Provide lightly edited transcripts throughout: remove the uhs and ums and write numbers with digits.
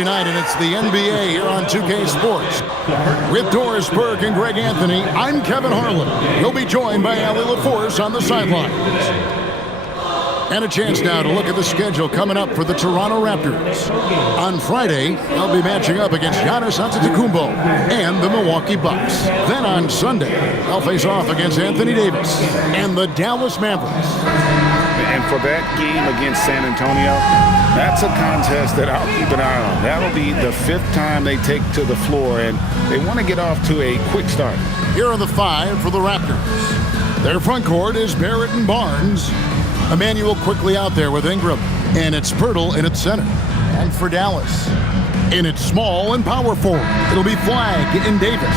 Thursday night, and it's the NBA here on 2K Sports. With Doris Burke and Greg Anthony, I'm Kevin Harlan. He'll be joined by Ali LaForce on the sidelines. And a chance now to look at the schedule coming up for the Toronto Raptors. On Friday, they'll be matching up against Giannis Antetokounmpo and the Milwaukee Bucks. Then on Sunday, they'll face off against Anthony Davis and the Dallas Mavericks. And for that game against San Antonio, that's a contest that I'll keep an eye on. That'll be the 5th time they take to the floor, and they want to get off to a quick start. Here are the 5 for the Raptors. Their front court is Barrett and Barnes. Emmanuel quickly out there with Ingram, and it's Pirtle in its center. And for Dallas, in its small and power forward, it'll be Flagg and Davis.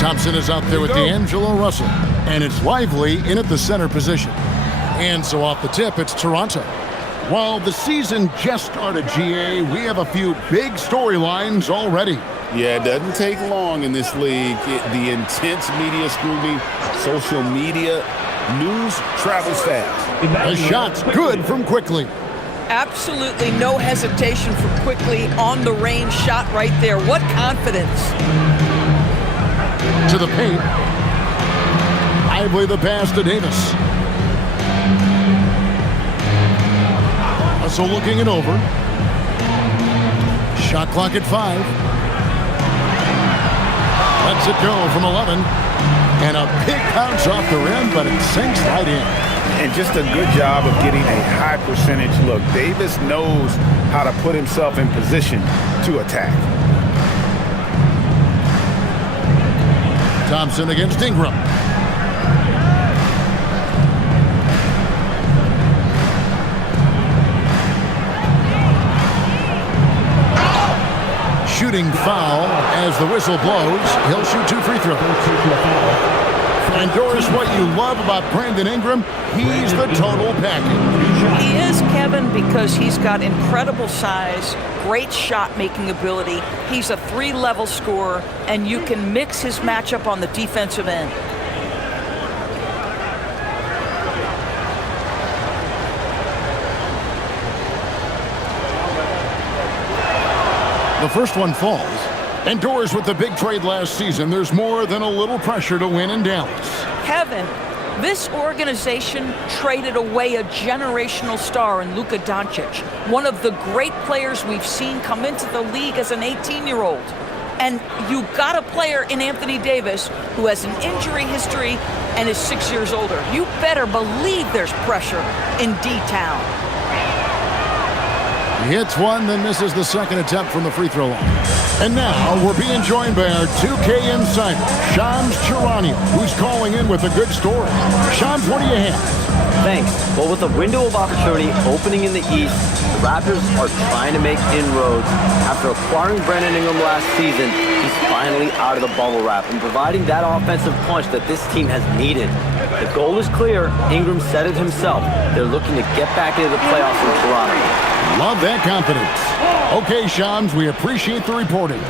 Thompson is out there with D'Angelo Russell, and it's Lively in at the center position. And so off the tip, it's Toronto. While the season just started, GA, we have a few big storylines already. Yeah, it doesn't take long in this league. The intense media scrutiny, social media, news travels fast. The shot's good from Quickly. Absolutely no hesitation from Quickly on the range shot right there. What confidence. To the paint. Lively the pass to Davis. So looking it over. Shot clock at 5. Lets it go from 11. And a big bounce off the rim, but it sinks right in. And just a good job of getting a high percentage look. Davis knows how to put himself in position to attack. Thompson against Ingram. Shooting foul as the whistle blows. He'll shoot 2 free throws. And Doris, what you love about Brandon Ingram, he's the total package. He is, Kevin, because he's got incredible size, great shot-making ability. He's a 3-level scorer, and you can mix his matchup on the defensive end. The first one falls. And Doris, with the big trade last season, there's more than a little pressure to win in Dallas. Kevin, this organization traded away a generational star in Luka Doncic, one of the great players we've seen come into the league as an 18-year-old. And you got a player in Anthony Davis who has an injury history and is 6 years older. You better believe there's pressure in D-Town. He hits one, then misses the second attempt from the free throw line. And now we're being joined by our 2K insider, Shams Charania, who's calling in with a good story. Shams, what do you have? Thanks. Well, with a window of opportunity opening in the East, the Raptors are trying to make inroads. After acquiring Brandon Ingram last season, he's finally out of the bubble wrap and providing that offensive punch that this team has needed. The goal is clear. Ingram said it himself. They're looking to get back into the playoffs in Toronto. Love that confidence. Okay, Shams, we appreciate the reporting.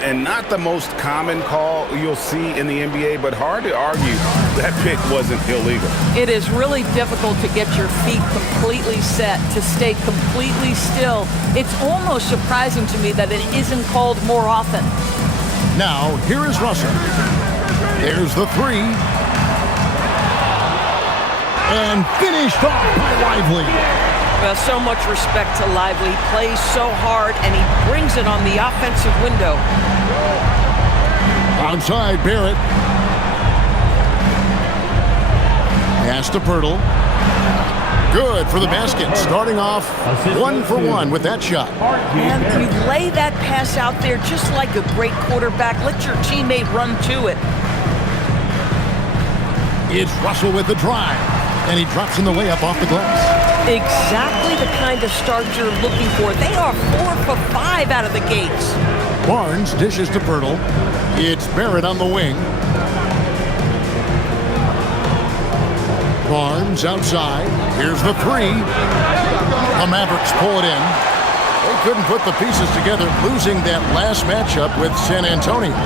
And not the most common call you'll see in the NBA, but hard to argue that pick wasn't illegal. It is really difficult to get your feet completely set, to stay completely still. It's almost surprising to me that it isn't called more often. Now, here is Russell. There's the 3. And finished off by Lively. Well, so much respect to Lively. Plays so hard, and he brings it on the offensive window. Outside, Barrett. Pass to Pirtle. Good for the basket. Starting off 1 for 1 with that shot. And you lay that pass out there just like a great quarterback. Let your teammate run to it. It's Russell with the drive. And he drops in the layup off the glass. Exactly the kind of start you're looking for. They are 4 for 5 out of the gates. Barnes dishes to Pirtle. It's Barrett on the wing. Barnes outside. Here's the 3. The Mavericks pull it in. They couldn't put the pieces together, losing that last matchup with San Antonio.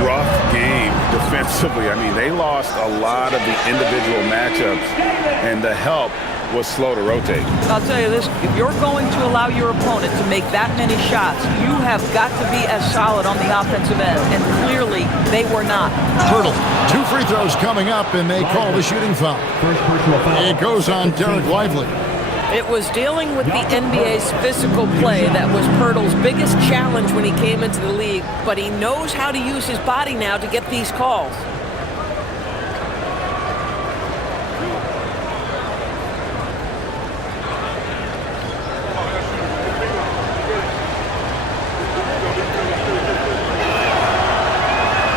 Rough game defensively. I mean, they lost a lot of the individual matchups, and the help was slow to rotate. I'll tell you this, if you're going to allow your opponent to make that many shots, you have got to be as solid on the offensive end, and clearly they were not. Hurdle. 2 free throws coming up, and they call the shooting foul. It goes on Derek Lively. It was dealing with the NBA's physical play that was Pirtle's biggest challenge when he came into the league, but he knows how to use his body now to get these calls.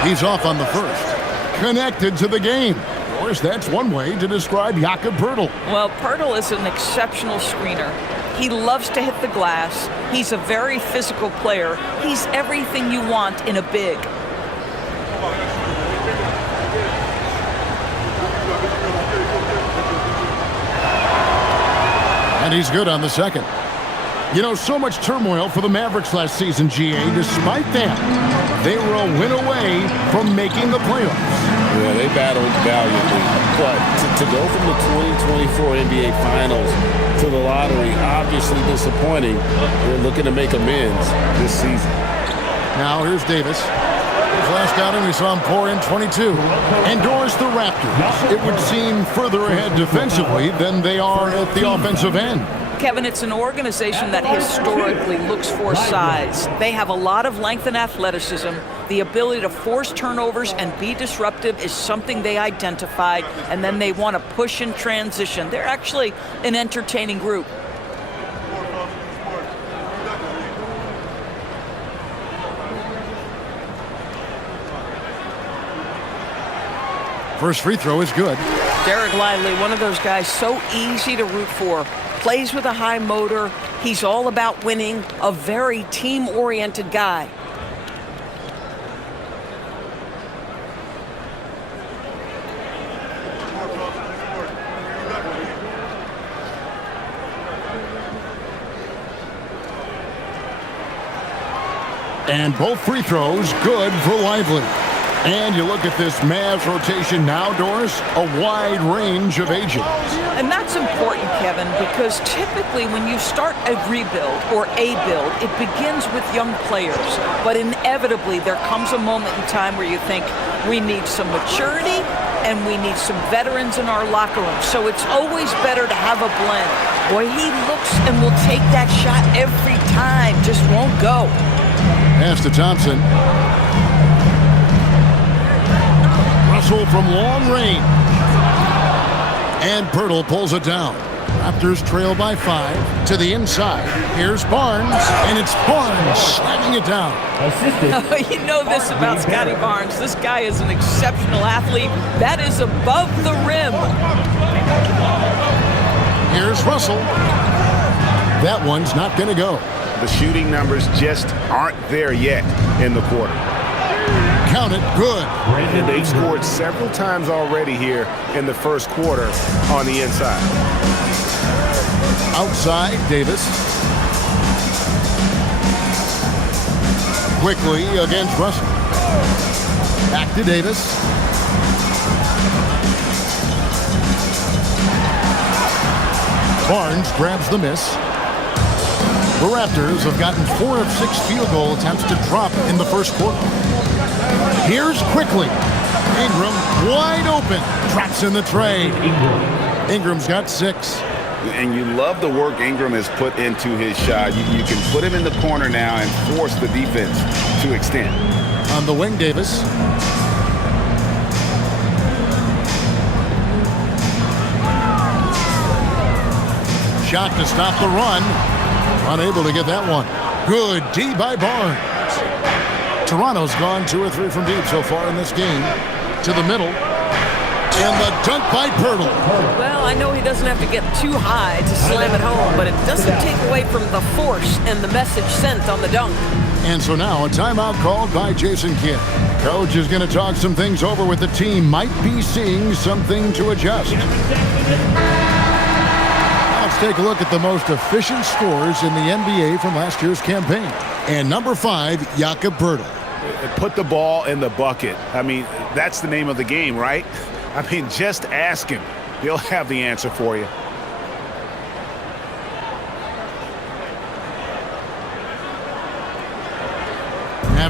He's off on the first. Connected to the game. Of course, that's one way to describe Jakob Poeltl. Well, Poeltl is an exceptional screener. He loves to hit the glass. He's a very physical player. He's everything you want in a big. And he's good on the second. You know, so much turmoil for the Mavericks last season, GA. Despite that, they were a win away from making the playoffs. Yeah, they battled valiantly. But to go from the 2024 NBA Finals to the lottery, obviously disappointing. They're looking to make amends this season. Now here's Davis. His last outing, we saw him pour in 22. Endorse the Raptors. It would seem further ahead defensively than they are at the offensive end. Kevin, it's an organization that historically looks for size. They have a lot of length and athleticism. The ability to force turnovers and be disruptive is something they identified, and then they want to push in transition. They're actually an entertaining group. First free throw is good. Derek Lively, one of those guys so easy to root for. Plays with a high motor. He's all about winning. A very team-oriented guy. And both free throws good for Lively. And you look at this Mavs rotation now, Doris, a wide range of ages. And that's important, Kevin, because typically when you start a rebuild or a build, it begins with young players. But inevitably, there comes a moment in time where you think, we need some maturity and we need some veterans in our locker room. So it's always better to have a blend. Boy, he looks and will take that shot every time, just won't go. Pass to Thompson. Russell from long range. And Poeltl pulls it down. Raptors trail by 5 to the inside. Here's Barnes, and it's Barnes slamming it down. You know this about Scotty Barnes. This guy is an exceptional athlete. That is above the rim. Here's Russell. That one's not going to go. The shooting numbers just aren't there yet in the quarter. Count it, good. And they've scored several times already here in the first quarter on the inside. Outside, Davis. Quickly against Russell. Back to Davis. Barnes grabs the miss. The Raptors have gotten 4 of 6 field goal attempts to drop in the first quarter. Here's quickly. Ingram wide open. Drops in the tray. Ingram's got 6. And you love the work Ingram has put into his shot. You can put him in the corner now and force the defense to extend. On the wing, Davis. Shot to stop the run. Unable to get that one. Good D by Barnes. Toronto's gone 2 or 3 from deep so far in this game. To the middle. And the dunk by Poeltl. Well, I know he doesn't have to get too high to slam it home, but it doesn't take away from the force and the message sent on the dunk. And so now a timeout called by Jason Kidd. Coach is going to talk some things over with the team. Might be seeing something to adjust. Let's take a look at the most efficient scorers in the NBA from last year's campaign. And number 5, Jakob Poeltl. Put the ball in the bucket. I mean, that's the name of the game, right? I mean, just ask him. He'll have the answer for you.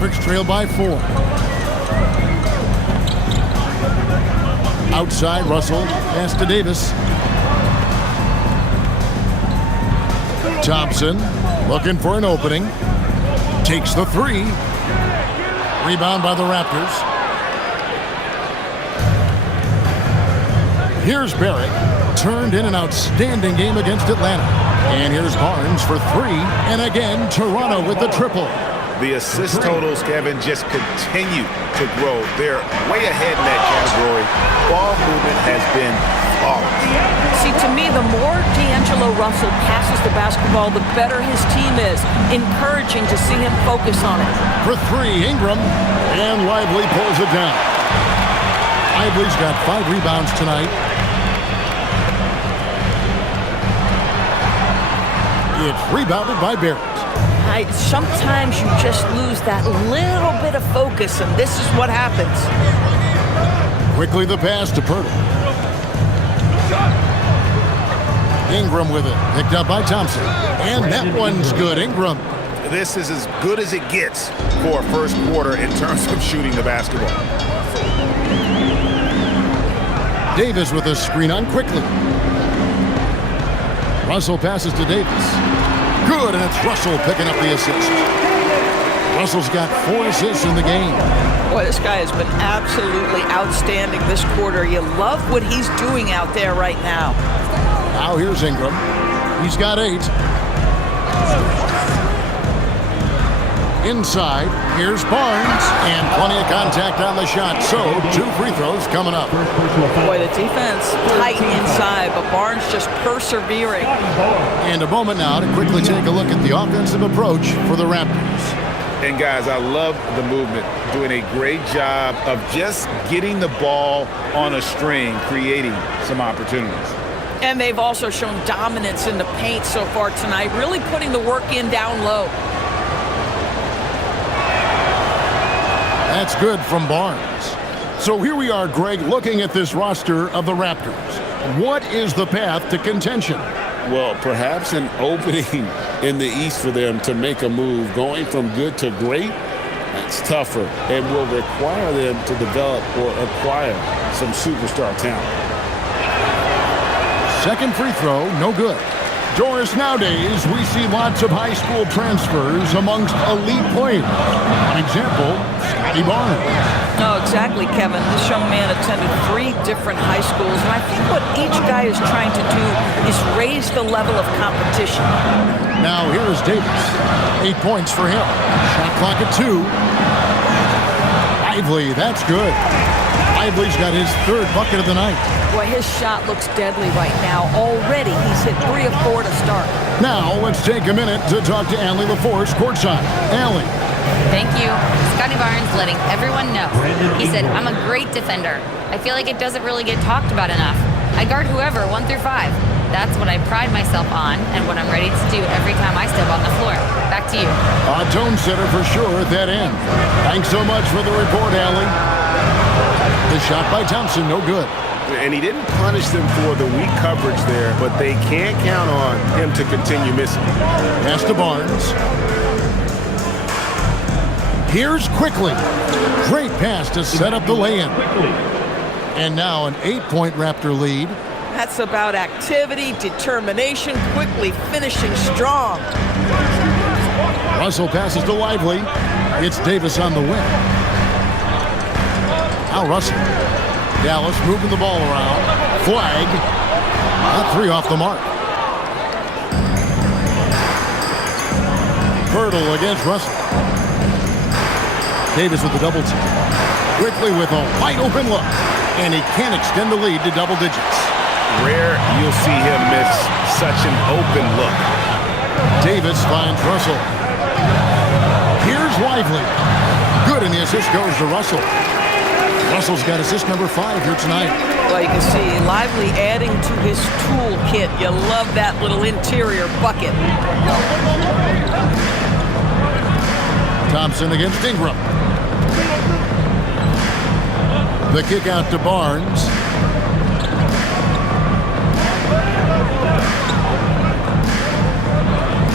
Mavericks trail by 4. Outside, Russell. Pass to Davis. Thompson looking for an opening. Takes the 3. Rebound by the Raptors. Here's Barrett. Turned in an outstanding game against Atlanta. And here's Barnes for 3. And again, Toronto with the triple. The assist totals, Kevin, just continue to grow. They're way ahead in that category. Ball movement has been flawless. See, to me, the more D'Angelo Russell passes the basketball, the better his team is. Encouraging to see him focus on it. For 3, Ingram. And Lively pulls it down. Lively's got 5 rebounds tonight. It's rebounded by Barrett. Sometimes you just lose that little bit of focus, and this is what happens. Quickly the pass to Pirtle. Ingram with it. Picked up by Thompson. And that one's good. Ingram. This is as good as it gets for a first quarter in terms of shooting the basketball. Davis with a screen on quickly. Russell passes to Davis. Good, and it's Russell picking up the assist. Russell's got 4 assists in the game. Boy, this guy has been absolutely outstanding this quarter. You love what he's doing out there right now. Now here's Ingram. He's got 8. Inside, here's Barnes, and plenty of contact on the shot. So, 2 free throws coming up. Boy, the defense tight inside, but Barnes just persevering. And a moment now to quickly take a look at the offensive approach for the Raptors. And guys, I love the movement, doing a great job of just getting the ball on a string, creating some opportunities. And they've also shown dominance in the paint so far tonight, really putting the work in down low. That's good from Barnes. So here we are, Greg, looking at this roster of the Raptors. What is the path to contention? Well, perhaps an opening in the East for them to make a move. Going from good to great, that's tougher and will require them to develop or acquire some superstar talent. Second free throw, no good. Doris, nowadays, we see lots of high school transfers amongst elite players. An example, Scotty Barnes. Oh, exactly, Kevin. This young man attended 3 different high schools, and I think what each guy is trying to do is raise the level of competition. Now here is Davis. 8 points for him. Shot clock at 2. Lively, that's good. Lively's got his 3rd bucket of the night. Boy, his shot looks deadly right now. Already, he's hit 3 of 4 to start. Now, let's take a minute to talk to Allie LaForce courtside. Allie. Thank you. Scotty Barnes letting everyone know. He said, I'm a great defender. I feel like it doesn't really get talked about enough. I guard whoever, 1 through 5. That's what I pride myself on and what I'm ready to do every time I step on the floor. Back to you. A tone setter for sure at that end. Thanks so much for the report, Allie. The shot by Thompson, no good. And he didn't punish them for the weak coverage there, but they can't count on him to continue missing. Pass to Barnes. Here's Quickly. Great pass to set up the lay-in. And now an 8-point Raptor lead. That's about activity, determination, Quickly finishing strong. Russell passes to Lively. It's Davis on the wing. Now Russell. Dallas moving the ball around. Flag. Not 3 off the mark. Pirtle against Russell. Davis with the double team. Quickly with a wide open look. And he can't extend the lead to double digits. Rare you'll see him miss such an open look. Davis finds Russell. Here's Lively. Good, and the assist goes to Russell. Russell's got assist number 5 here tonight. Well, you can see Lively adding to his toolkit. You love that little interior bucket. Thompson against Ingram. The kick out to Barnes.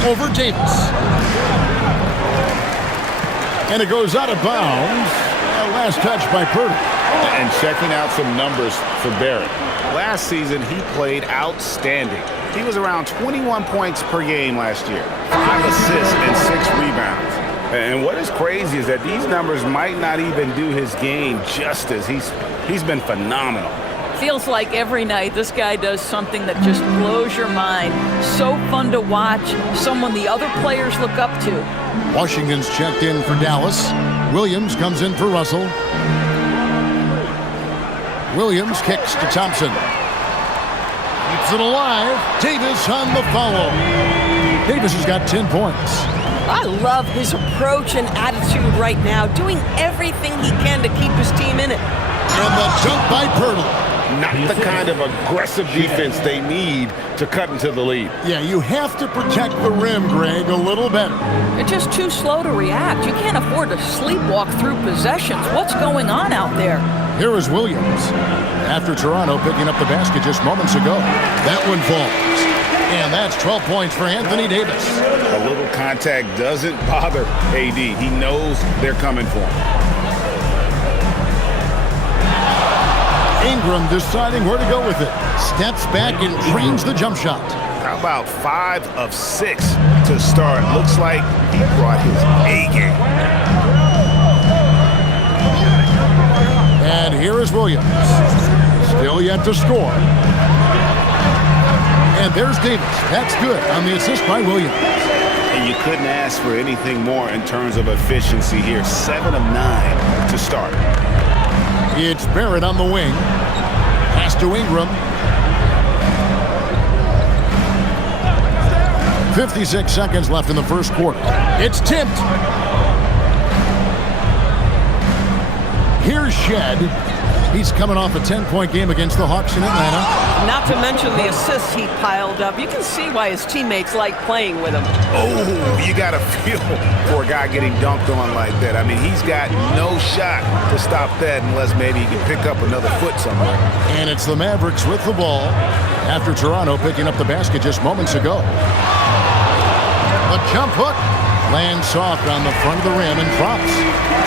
Over Davis. And it goes out of bounds. Last touch by Purdy. And checking out some numbers for Barrett. Last season, he played outstanding. He was around 21 points per game last year, 5 assists and 6 rebounds. And what is crazy is that these numbers might not even do his game justice. He's been phenomenal. Feels like every night this guy does something that just blows your mind. So fun to watch, someone the other players look up to. Washington's checked in for Dallas. Williams comes in for Russell. Williams kicks to Thompson. Keeps it alive. Davis on the follow. Davis has got 10 points. I love his approach and attitude right now, doing everything he can to keep his team in it. And the dunk by Purtle. Not the kind of aggressive defense they need to cut into the lead. Yeah, you have to protect the rim, Greg, a little better. They're just too slow to react. You can't afford to sleepwalk through possessions. What's going on out there? Here is Williams. After Toronto picking up the basket just moments ago. That one falls. And that's 12 points for Anthony Davis. A little contact doesn't bother AD. He knows they're coming for him. Ingram deciding where to go with it. Steps back and drains the jump shot. How about 5 of 6 to start? Looks like he brought his A game. And here is Williams. Still yet to score. And there's Davis. That's good on the assist by Williams. And you couldn't ask for anything more in terms of efficiency here. 7 of 9 to start. It's Barrett on the wing. Pass to Ingram. 56 seconds left in the first quarter. It's tipped. Here's Shed. He's coming off a 10-point game against the Hawks in Atlanta. Not to mention the assists he piled up. You can see why his teammates like playing with him. Oh, you got to feel for a guy getting dunked on like that. I mean, he's got no shot to stop that unless maybe he can pick up another foot somewhere. And it's the Mavericks with the ball after Toronto picking up the basket just moments ago. A jump hook lands soft on the front of the rim and drops.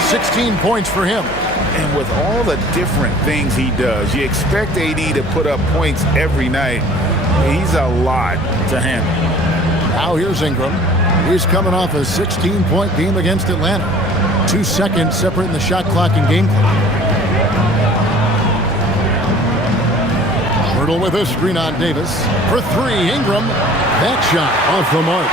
16 points for him. And with all the different things he does, you expect AD to put up points every night. He's a lot to handle. Now here's Ingram. He's coming off a 16-point game against Atlanta. 2 seconds separating the shot clock and game clock. Hurdle with a screen on Davis. For 3, Ingram. That shot off the mark.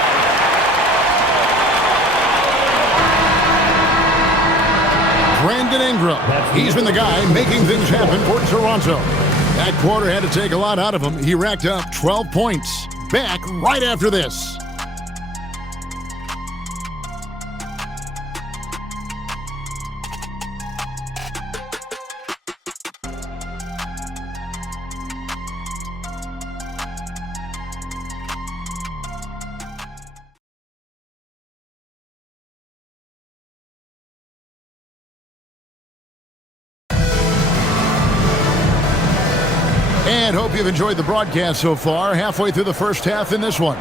Brandon Ingram. He's been the guy making things happen for Toronto. That quarter had to take a lot out of him. He racked up 12 points. Back right after this. And hope you've enjoyed the broadcast so far. Halfway through the first half in this one.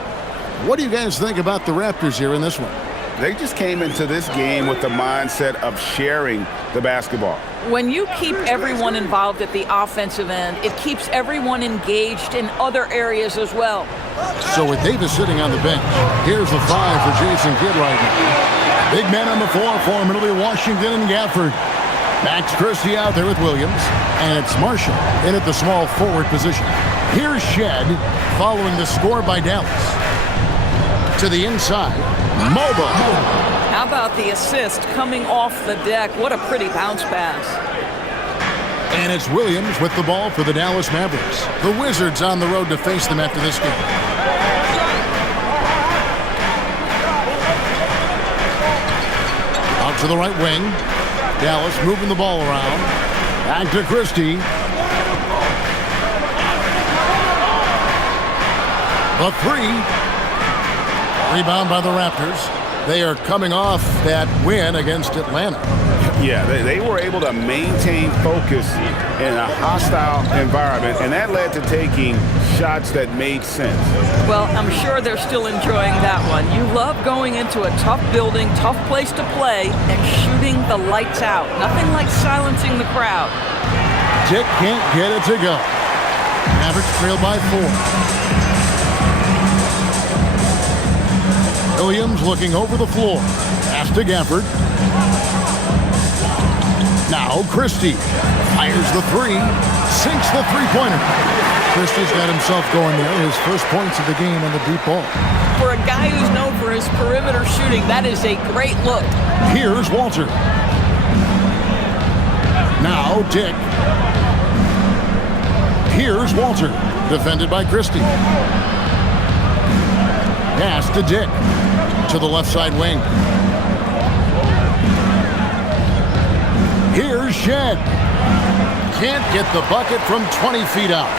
What do you guys think about the Raptors here in this one? They just came into this game with the mindset of sharing the basketball. When you keep everyone involved at the offensive end, it keeps everyone engaged in other areas as well. So with Davis sitting on the bench, here's the 5 for Jason Kidd right now. Big man on the floor for Middle Washington and Gafford. Max Christie out there with Williams, and it's Marshall in at the small forward position. Here's Shed following the score by Dallas. To the inside, Mobile. How about the assist coming off the deck? What a pretty bounce pass. And it's Williams with the ball for the Dallas Mavericks. The Wizards on the road to face them after this game. Out to the right wing. Dallas moving the ball around. Back to Christie. The 3. Rebound by the Raptors. They are coming off that win against Atlanta. Yeah, they were able to maintain focus in a hostile environment, and that led to taking shots that made sense. Well, I'm sure they're still enjoying that one. You love going into a tough building, tough place to play, and shooting the lights out. Nothing like silencing the crowd. Dick can't get it to go. Mavericks trail by 4. Williams looking over the floor. Pass to Gafford. Now Christie fires the three, sinks the three-pointer. Christie's got himself going there. His first points of the game on the deep ball. For a guy who's known for his perimeter shooting, that is a great look. Here's Walter. Now Dick. Here's Walter, defended by Christie. Pass to Dick, to the left side wing. Here's Shed. Can't get the bucket from 20 feet out.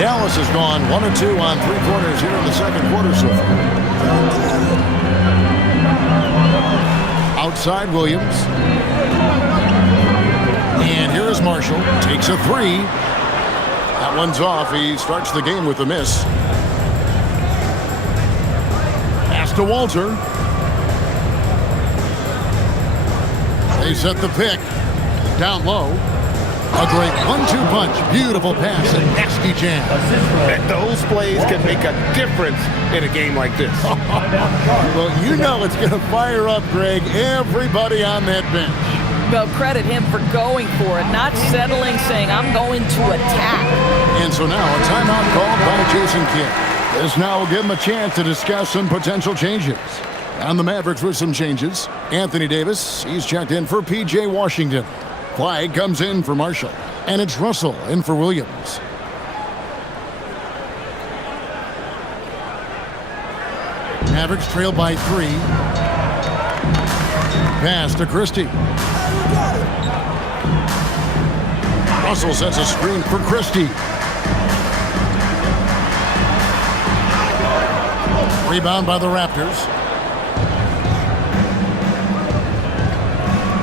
Dallas has gone 1 of 2 on three-pointers here in the second quarter so far. Outside Williams. And here is Marshall. Takes a three. That one's off. He starts the game with a miss. Pass to Walter. They set the pick. Down low. A great 1-2 punch. Beautiful pass and nasty jam. Those plays can make a difference in a game like this. Well, you know it's going to fire up, Greg, everybody on that bench. Well, credit him for going for it, not settling, saying, I'm going to attack. And so now a timeout called by Jason Kidd. This now will give him a chance to discuss some potential changes. On the Mavericks with some changes, Anthony Davis, he's checked in for P.J. Washington. Clyde comes in for Marshall. And it's Russell in for Williams. Mavericks trail by 3. Pass to Christie. Russell sets a screen for Christie. Rebound by the Raptors.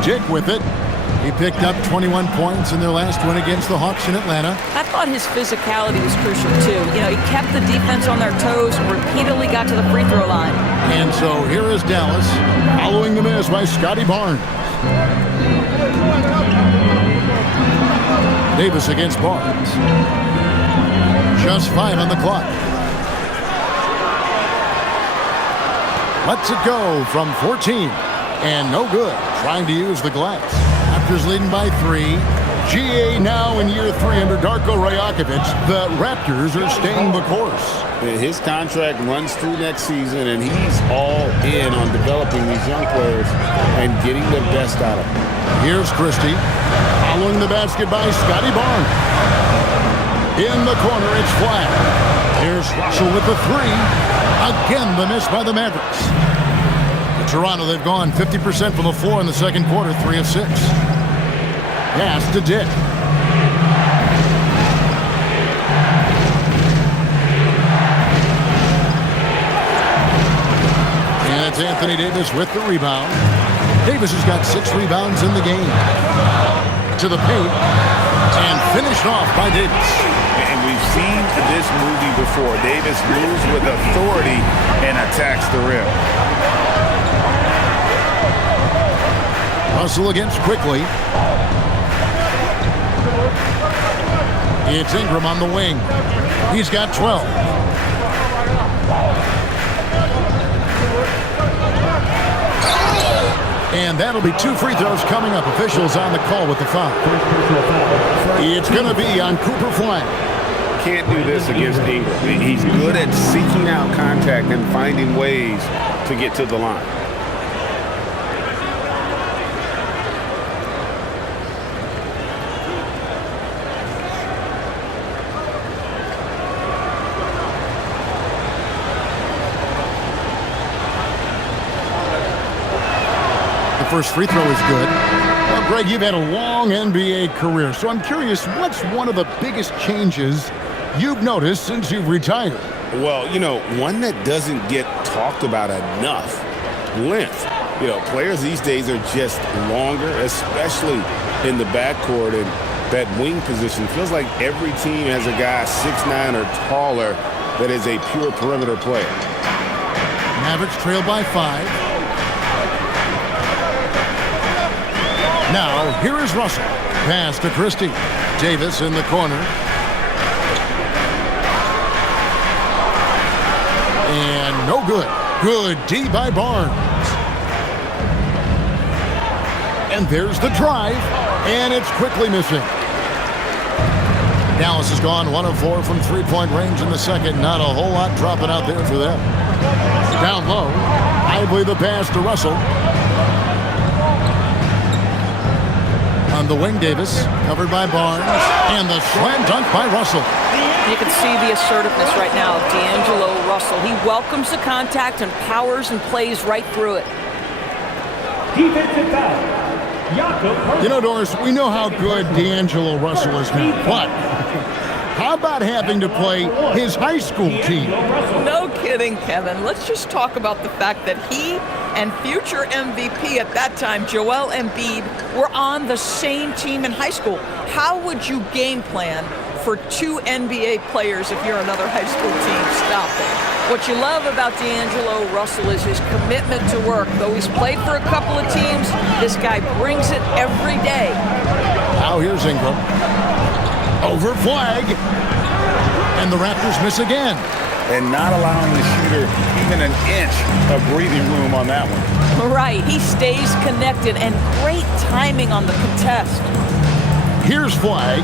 Dick with it. He picked up 21 points in their last win against the Hawks in Atlanta. I thought his physicality was crucial, too. You know, he kept the defense on their toes and repeatedly got to the free throw line. And so here is Dallas, following the miss by Scotty Barnes. Davis against Barnes. Just 5 on the clock. Lets it go from 14. And no good, trying to use the glass. Raptors leading by 3. GA now in year 3 under Darko Rajakovic. The Raptors are staying the course. His contract runs through next season, and he's all in on developing these young players and getting the best out of them. Here's Christie, following the basket by Scotty Barnes. In the corner, it's flat. Here's Russell with the 3. Again, the miss by the Mavericks. Toronto, they've gone 50% from the floor in the second quarter, 3 of 6. Pass to Dick. And it's Anthony Davis with the rebound. Davis has got 6 rebounds in the game. To the paint, and finished off by Davis. And we've seen this movie before. Davis moves with authority and attacks the rim. Russell against quickly. It's Ingram on the wing. He's got 12. And that'll be 2 free throws coming up. Officials on the call with the foul. It's going to be on Cooper Flag. Can't do this against Ingram. He's good at seeking out contact and finding ways to get to the line. First free throw is good. Well, Greg, you've had a long NBA career, so I'm curious, what's one of the biggest changes you've noticed since you've retired? Well, you know, one that doesn't get talked about enough, length. You know, players these days are just longer, especially in the backcourt, and that wing position. Feels like every team has a guy 6'9" or taller that is a pure perimeter player. Mavericks trail by 5. Now, here is Russell. Pass to Christie. Davis in the corner. And no good. Good D by Barnes. And there's the drive. And it's quickly missing. Dallas has gone 1 of 4 from three-point range in the second. Not a whole lot dropping out there for them. Down low. Lively the pass to Russell. On the wing, Davis, covered by Barnes, and the slam dunk by Russell. You can see the assertiveness right now of D'Angelo Russell. He welcomes the contact and powers and plays right through it. Defensive foul. You know, Doris, we know how good D'Angelo Russell is now, but how about having to play his high school team? No kidding, Kevin. Let's just talk about the fact that he and future MVP at that time, Joel Embiid, were on the same team in high school. How would you game plan for 2 NBA players if you're another high school team? Stop it. What you love about D'Angelo Russell is his commitment to work. Though he's played for a couple of teams, this guy brings it every day. Now here's Ingram. Over flag. And the Raptors miss again. And not allowing the shooter even an inch of breathing room on that one. Right, he stays connected, and great timing on the contest. Here's flag.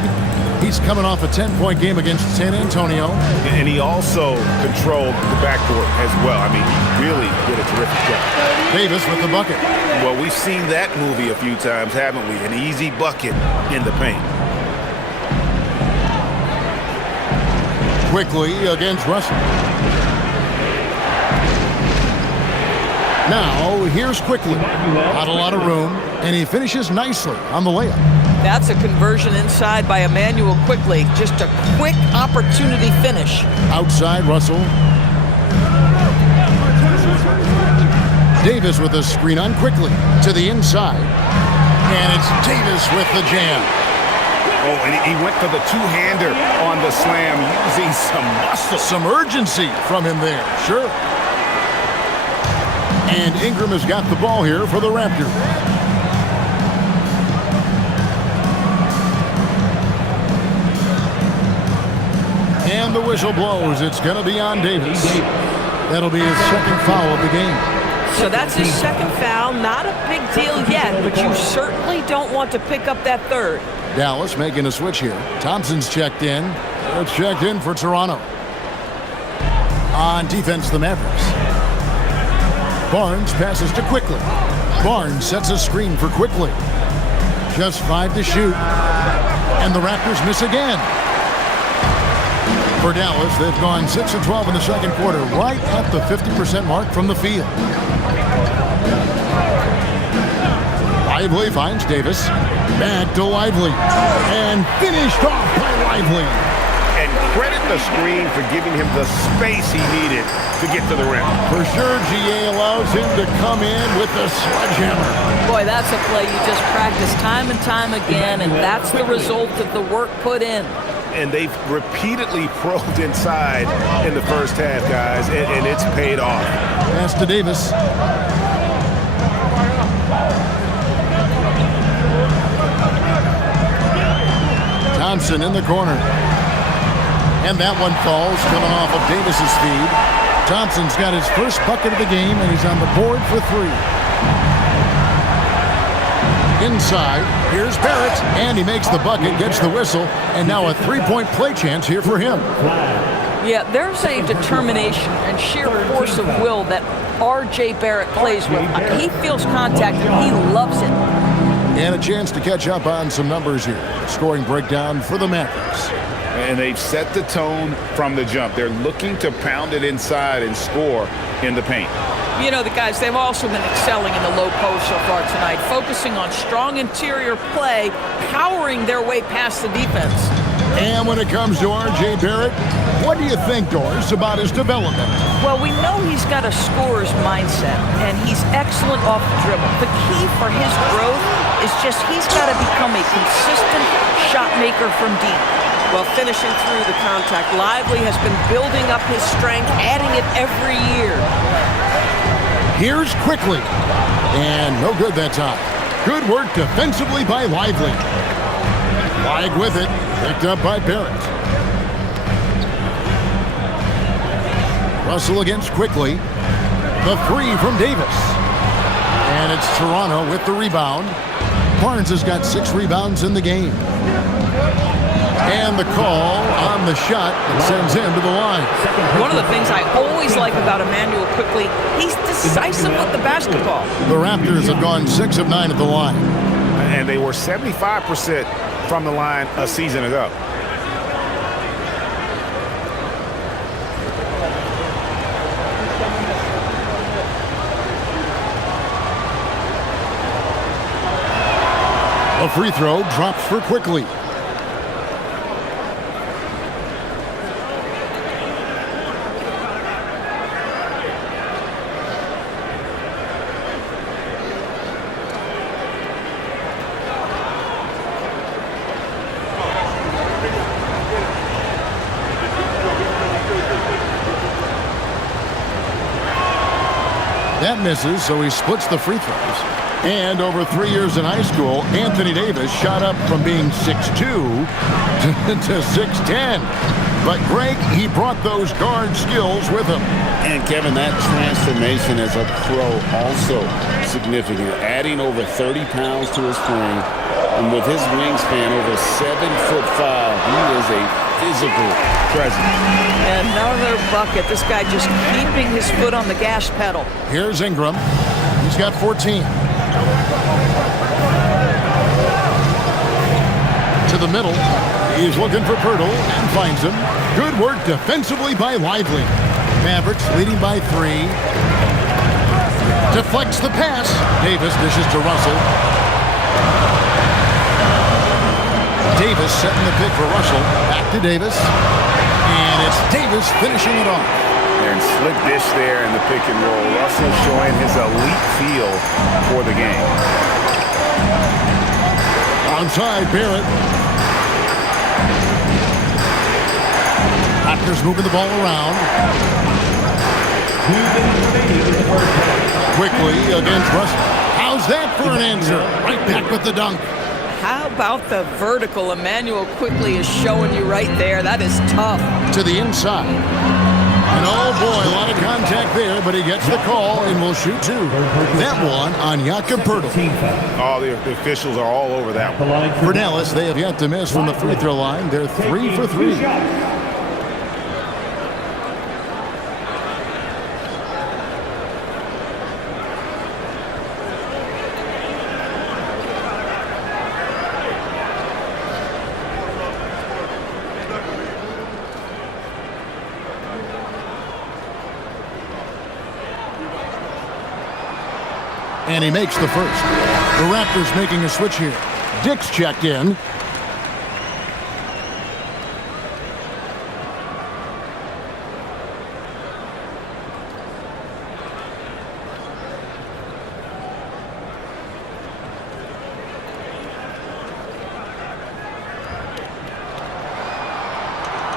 He's coming off a 10-point game against San Antonio. And he also controlled the backcourt as well. I mean, he really did a terrific job. Davis with the bucket. Well, we've seen that movie a few times, haven't we? An easy bucket in the paint. Quickly against Russell. Now, here's Quickly. Not a lot of room, and he finishes nicely on the layup. That's a conversion inside by Emmanuel Quickly. Just a quick opportunity finish. Outside, Russell. Davis with a screen on Quickly to the inside. And it's Davis with the jam. Oh, and he went for the two-hander on the slam, using some muscle. Some urgency from him there, sure. And Ingram has got the ball here for the Raptors. And the whistle blows. It's going to be on Davis. That'll be his second foul of the game. So that's his second foul. Not a big deal yet, but you certainly don't want to pick up that third. Dallas making a switch here. Thompson's checked in. They're checked in for Toronto. On defense, the Mavericks. Barnes passes to Quickly. Barnes sets a screen for Quickly. Just 5 to shoot. And the Raptors miss again. For Dallas, they've gone 6 of 12 in the second quarter, right at the 50% mark from the field. Lively finds Davis. Back to Lively. And finished off by Lively. And credit the screen for giving him the space he needed to get to the rim. For sure, GA allows him to come in with the sledgehammer. Boy, that's a play you just practice time and time again, and that's the result of the work put in. And they've repeatedly probed inside in the first half, guys, and it's paid off. Pass to Davis. Thompson in the corner. And that one falls, coming off of Davis's feed. Thompson's got his first bucket of the game, and he's on the board for 3. Inside, here's Barrett, and he makes the bucket, gets the whistle, and now a 3-point play chance here for him. Yeah, there's a determination and sheer force of will that R.J. Barrett plays with. He feels contact, and he loves it. And a chance to catch up on some numbers here. Scoring breakdown for the Mavericks. And they've set the tone from the jump. They're looking to pound it inside and score in the paint. You know, the guys, they've also been excelling in the low post so far tonight, focusing on strong interior play, powering their way past the defense. And when it comes to R.J. Barrett, what do you think, Doris, about his development? Well, we know he's got a scorer's mindset, and he's excellent off the dribble. The key for his growth is just he's got to become a consistent shot maker from deep. Well, finishing through the contact, Lively has been building up his strength, adding it every year. Here's Quickly. And no good that time. Good work defensively by Lively. Flag with it. Picked up by Barrett. Russell against Quickly. The three from Davis. And it's Toronto with the rebound. Barnes has got 6 rebounds in the game. And the call on the shot that sends him to the line. One of the things I always like about Emmanuel Quickly, he's decisive with the basketball. The Raptors have gone 6 of 9 at the line. And they were 75% from the line a season ago. A free throw drops for Quickly. That misses, so he splits the free throws. And over 3 years in high school, Anthony Davis shot up from being 6'2" to 6'10". But Greg, he brought those guard skills with him. And Kevin, that transformation as a pro also significant. Adding over 30 pounds to his frame. And with his wingspan over 7'5", he is a physical presence. Another bucket. This guy just keeping his foot on the gas pedal. Here's Ingram. He's got 14. To the middle. He's looking for Pirtle and finds him. Good work defensively by Lively. Mavericks leading by 3. Deflects the pass. Davis dishes to Russell. Davis setting the pick for Russell. Back to Davis. And it's Davis finishing it off. And slick dish there in the pick and roll. Russell showing his elite feel for the game. Onside Barrett. Raptors moving the ball around. Quickly against Russell. How's that for an answer? Right back with the dunk. How about the vertical Emmanuel Quickly is showing you right there? That is tough. To the inside. And oh boy, a lot of contact there, but he gets the call and will shoot 2. That one on Jakob Pirtle. Oh, the officials are all over that one. For Dallas, they have yet to miss from the free throw line. They're 3 for 3. And he makes the first. The Raptors making a switch here. Dick's checked in.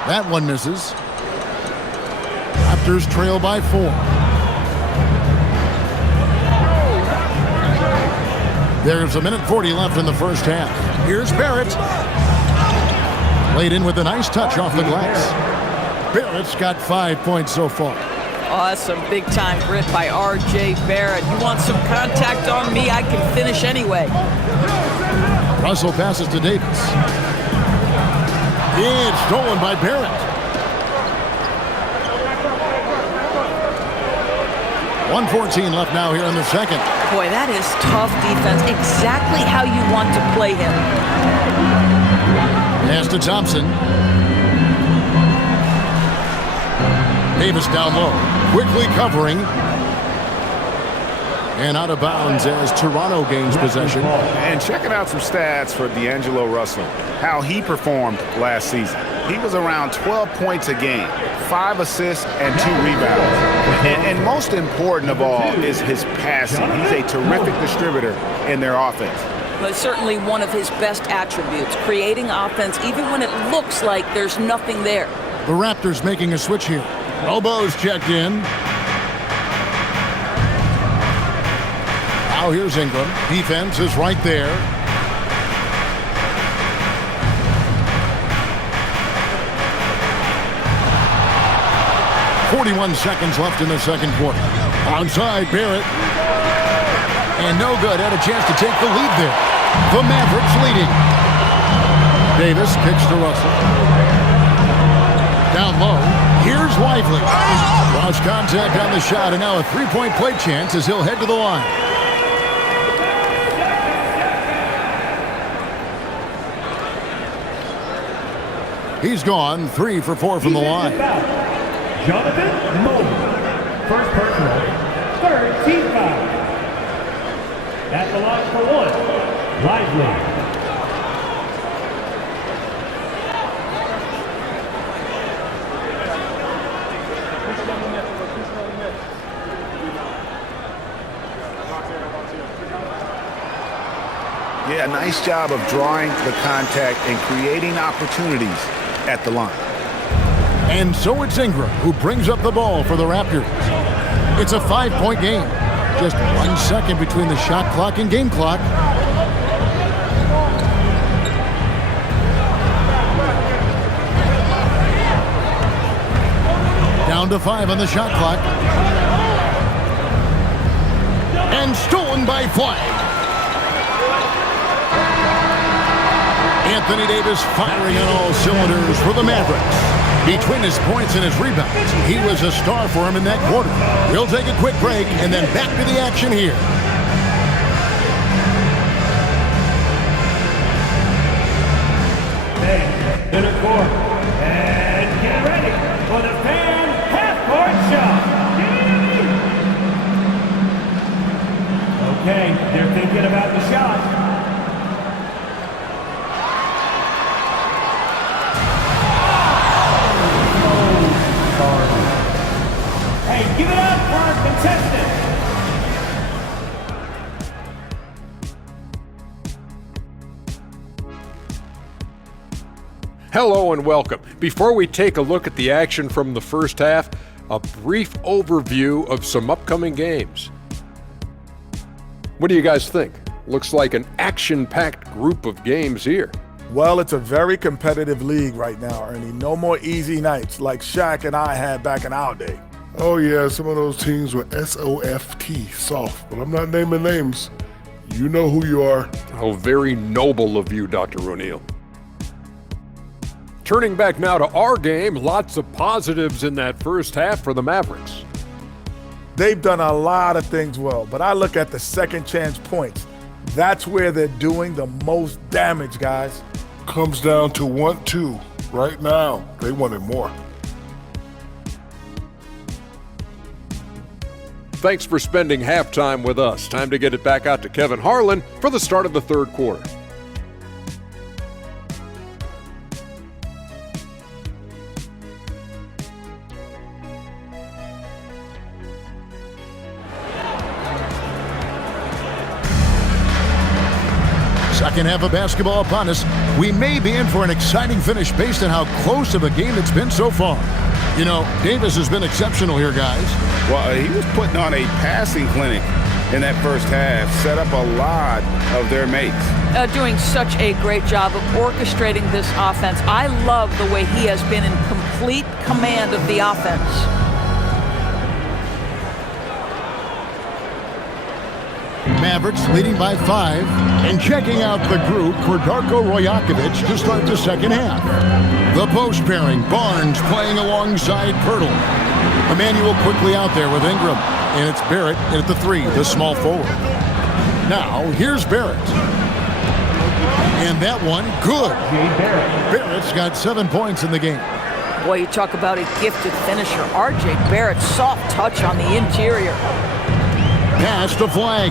That one misses. Raptors trail by 4. There's 1:40 left in the first half. Here's Barrett. Laid in with a nice touch off the glass. Barrett's got 5 points so far. Oh, that's some big-time grit by R.J. Barrett. You want some contact on me, I can finish anyway. Russell passes to Davis. It's stolen by Barrett. 1:14 left now here in the second. Boy, that is tough defense. Exactly how you want to play him. Pass to Thompson. Davis down low. Quickly covering. And out of bounds as Toronto gains possession. And checking out some stats for D'Angelo Russell, how he performed last season. He was around 12 points a game, 5 assists, and 2 rebounds. And most important of all is his passing. He's a terrific distributor in their offense. Well, it's certainly one of his best attributes, creating offense even when it looks like there's nothing there. The Raptors making a switch here. Elbows checked in. Now here's Ingram. Defense is right there. .41 seconds left in the second quarter. Onside, Barrett. And no good. Had a chance to take the lead there. The Mavericks leading. Davis kicks to Russell. Down low. Here's Lively. Lost contact on the shot, and now a three-point play chance as he'll head to the line. He's gone 3 for 4 from the line. Jonathan Moore. First personal. Third team foul. At the line for 1. Lively. Yeah, nice job of drawing the contact and creating opportunities at the line. And so it's Ingram who brings up the ball for the Raptors. It's a 5-point game. Just 1 second between the shot clock and game clock. Down to 5 on the shot clock. And stolen by Flag. Anthony Davis firing on all cylinders for the Mavericks. Between his points and his rebounds, he was a star for him in that quarter. We'll take a quick break and then back to the action here. Inner court. And get ready for the fan half-court shot. Okay, they're thinking about the shot. Hey, give it up for our contestant. Hello and welcome. Before we take a look at the action from the first half, a brief overview of some upcoming games. What do you guys think? Looks like an action-packed group of games here. Well, it's a very competitive league right now, Ernie. No more easy nights like Shaq and I had back in our day. Oh yeah, some of those teams were S-O-F-T, soft, but I'm not naming names. You know who you are. Oh, very noble of you, Dr. O'Neill. Turning back now to our game, lots of positives in that first half for the Mavericks. They've done a lot of things well, but I look at the second chance points. That's where they're doing the most damage, guys. Comes down to 1-2. Right now, they wanted more. Thanks for spending halftime with us. Time to get it back out to Kevin Harlan for the start of the third quarter. Second half of basketball upon us. We may be in for an exciting finish based on how close of a game it's been so far. You know, Davis has been exceptional here, guys. Well, he was putting on a passing clinic in that first half, set up a lot of their mates. Doing such a great job of orchestrating this offense. I love the way he has been in complete command of the offense. Mavericks leading by 5 and checking out the group for Darko Rajakovic to start the second half. The post pairing, Barnes playing alongside Pirtle. Emmanuel quickly out there with Ingram, and it's Barrett at the 3, the small forward. Now, here's Barrett. And that one, good. Barrett's got 7 points in the game. Boy, you talk about a gifted finisher. R.J. Barrett, soft touch on the interior. Pass to Flag.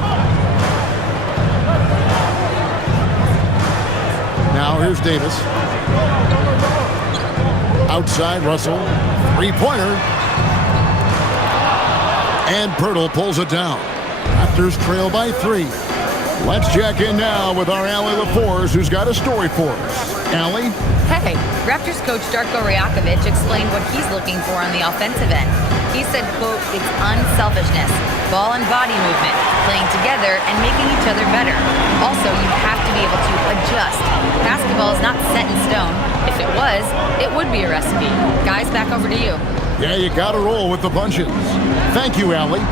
Now here's Davis. Outside Russell. Three-pointer. And Pirtle pulls it down. Raptors trail by 3. Let's check in now with our Allie LaForce, who's got a story for us. Allie? Hey, Raptors coach Darko Rajakovic explained what he's looking for on the offensive end. He said, quote, it's unselfishness, ball and body movement, playing together and making each other better. Also, you have to be able to adjust. Basketball is not set in stone. If it was, it would be a recipe. Guys, back over to you. Yeah, you got to roll with the punches. Thank you, Allie.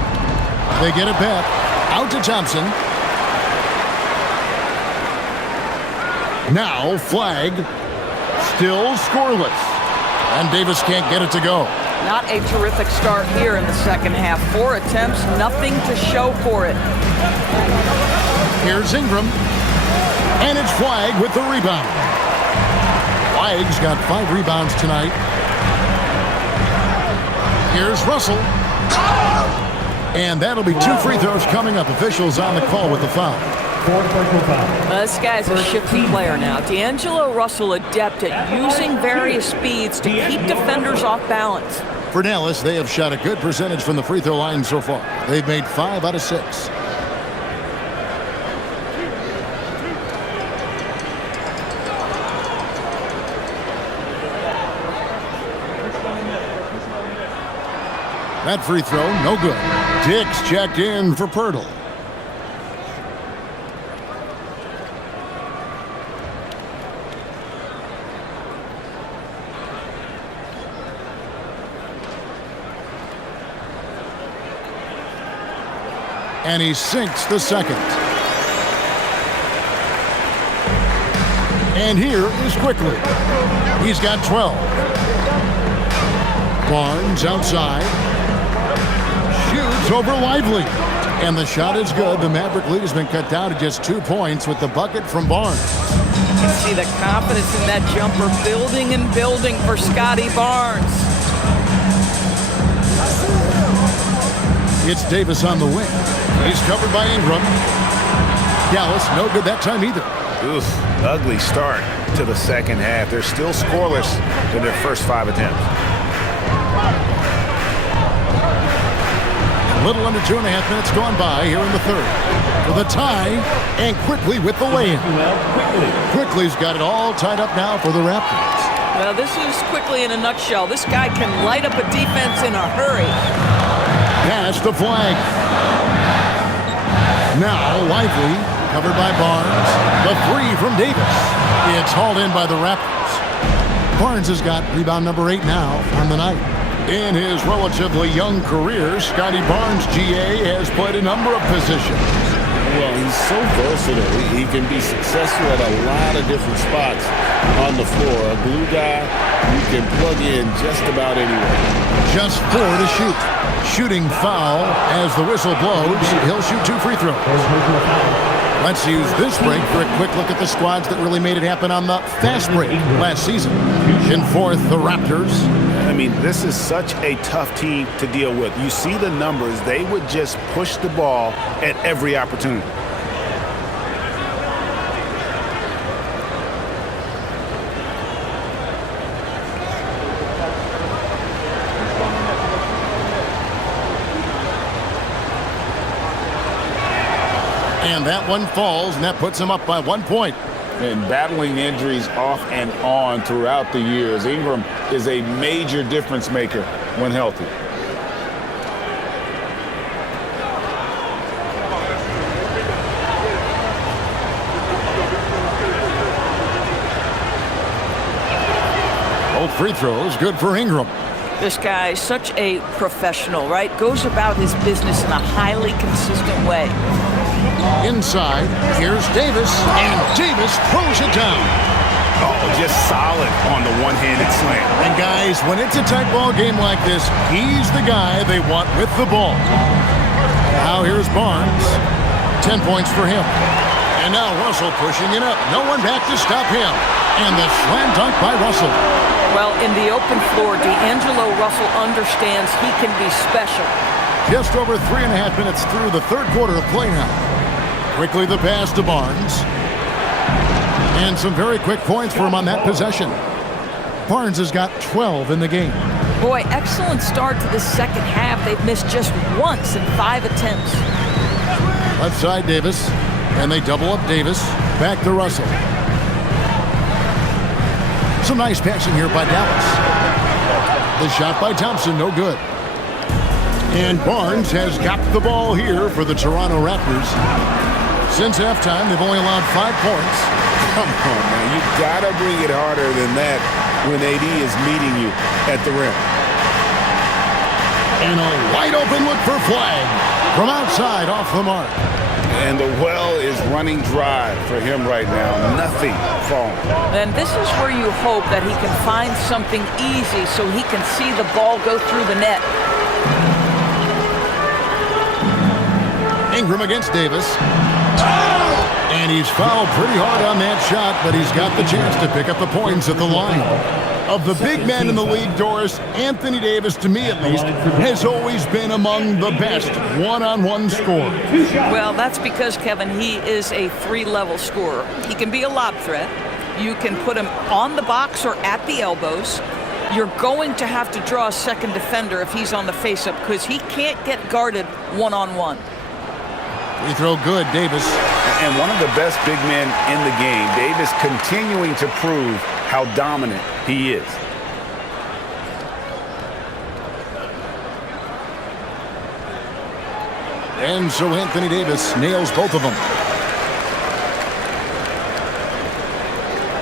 They get it back. Out to Thompson. Now Flag. Still scoreless. And Davis can't get it to go. Not a terrific start here in the second half. 4 attempts, nothing to show for it. Here's Ingram. And it's Flag with the rebound. Flag's got 5 rebounds tonight. Here's Russell. And that'll be 2 free throws coming up. Officials on the call with the foul. This guy's a shifty player now. D'Angelo Russell adept at using various speeds to keep defenders off balance. For Dallas, they have shot a good percentage from the free throw line so far. They've made 5 out of 6. That free throw, no good. Dix checked in for Pirtle. And he sinks the second. And here is Quickly. He's got 12. Barnes outside. Shoots over Lively. And the shot is good. The Maverick lead has been cut down to just 2 points with the bucket from Barnes. You can see the confidence in that jumper building and building for Scotty Barnes. It's Davis on the wing. He's covered by Ingram. Dallas, no good that time either. Oof, ugly start to the second half. They're still scoreless in their first 5 attempts. A little under 2.5 minutes gone by here in the third. For the tie, and Quickly with the lay-in. Quickly's got it all tied up now for the Raptors. Well, this is Quickly in a nutshell. This guy can light up a defense in a hurry. Pass the Flag. Now Lively, covered by Barnes. The 3 from Davis. It's hauled in by the Raptors. Barnes has got rebound number 8 now on the night. In his relatively young career, Scotty Barnes, GA, has played a number of positions. Well, he's so versatile. He can be successful at a lot of different spots on the floor. A glue guy, you can plug in just about anywhere. Just 4 to shoot. Shooting foul as the whistle blows. He'll shoot 2 free throws. Let's use this break for a quick look at the squads that really made it happen on the fast break last season. In fourth, the Raptors. I mean, this is such a tough team to deal with. You see the numbers. They would just push the ball at every opportunity. And that one falls, and that puts him up by 1 point. And battling injuries off and on throughout the years, Ingram is a major difference maker when healthy. Both free throws, good for Ingram. This guy is such a professional, right? Goes about his business in a highly consistent way. Inside, here's Davis, and Davis throws it down. Oh, just solid on the one-handed slam. And guys, when it's a tight ball game like this, he's the guy they want with the ball. Now here's Barnes. 10 points for him. And now Russell pushing it up. No one back to stop him. And the slam dunk by Russell. Well, in the open floor, D'Angelo Russell understands he can be special. Just over 3.5 minutes through the third quarter of play now. Quickly the pass to Barnes. And some very quick points for him on that possession. Barnes has got 12 in the game. Boy, excellent start to the second half. They've missed just once in 5 attempts. Left side Davis. And they double up Davis. Back to Russell. Some nice passing here by Dallas. The shot by Thompson, no good. And Barnes has got the ball here for the Toronto Raptors. Since halftime, they've only allowed 5 points. Come on, man. You've got to bring it harder than that when AD is meeting you at the rim. And a wide open look for Flag. From outside, off the mark. And the well is running dry for him right now. Nothing falling. And this is where you hope that he can find something easy so he can see the ball go through the net. Ingram against Davis. And he's fouled pretty hard on that shot, but he's got the chance to pick up the points at the line. Of the big men in the league, Doris, Anthony Davis, to me at least, has always been among the best one-on-one scorers. Well, that's because, Kevin, he is a 3-level scorer. He can be a lob threat. You can put him on the box or at the elbows. You're going to have to draw a second defender if he's on the face-up because he can't get guarded one-on-one. Free throw good, Davis. And one of the best big men in the game, Davis continuing to prove how dominant he is. And so Anthony Davis nails both of them.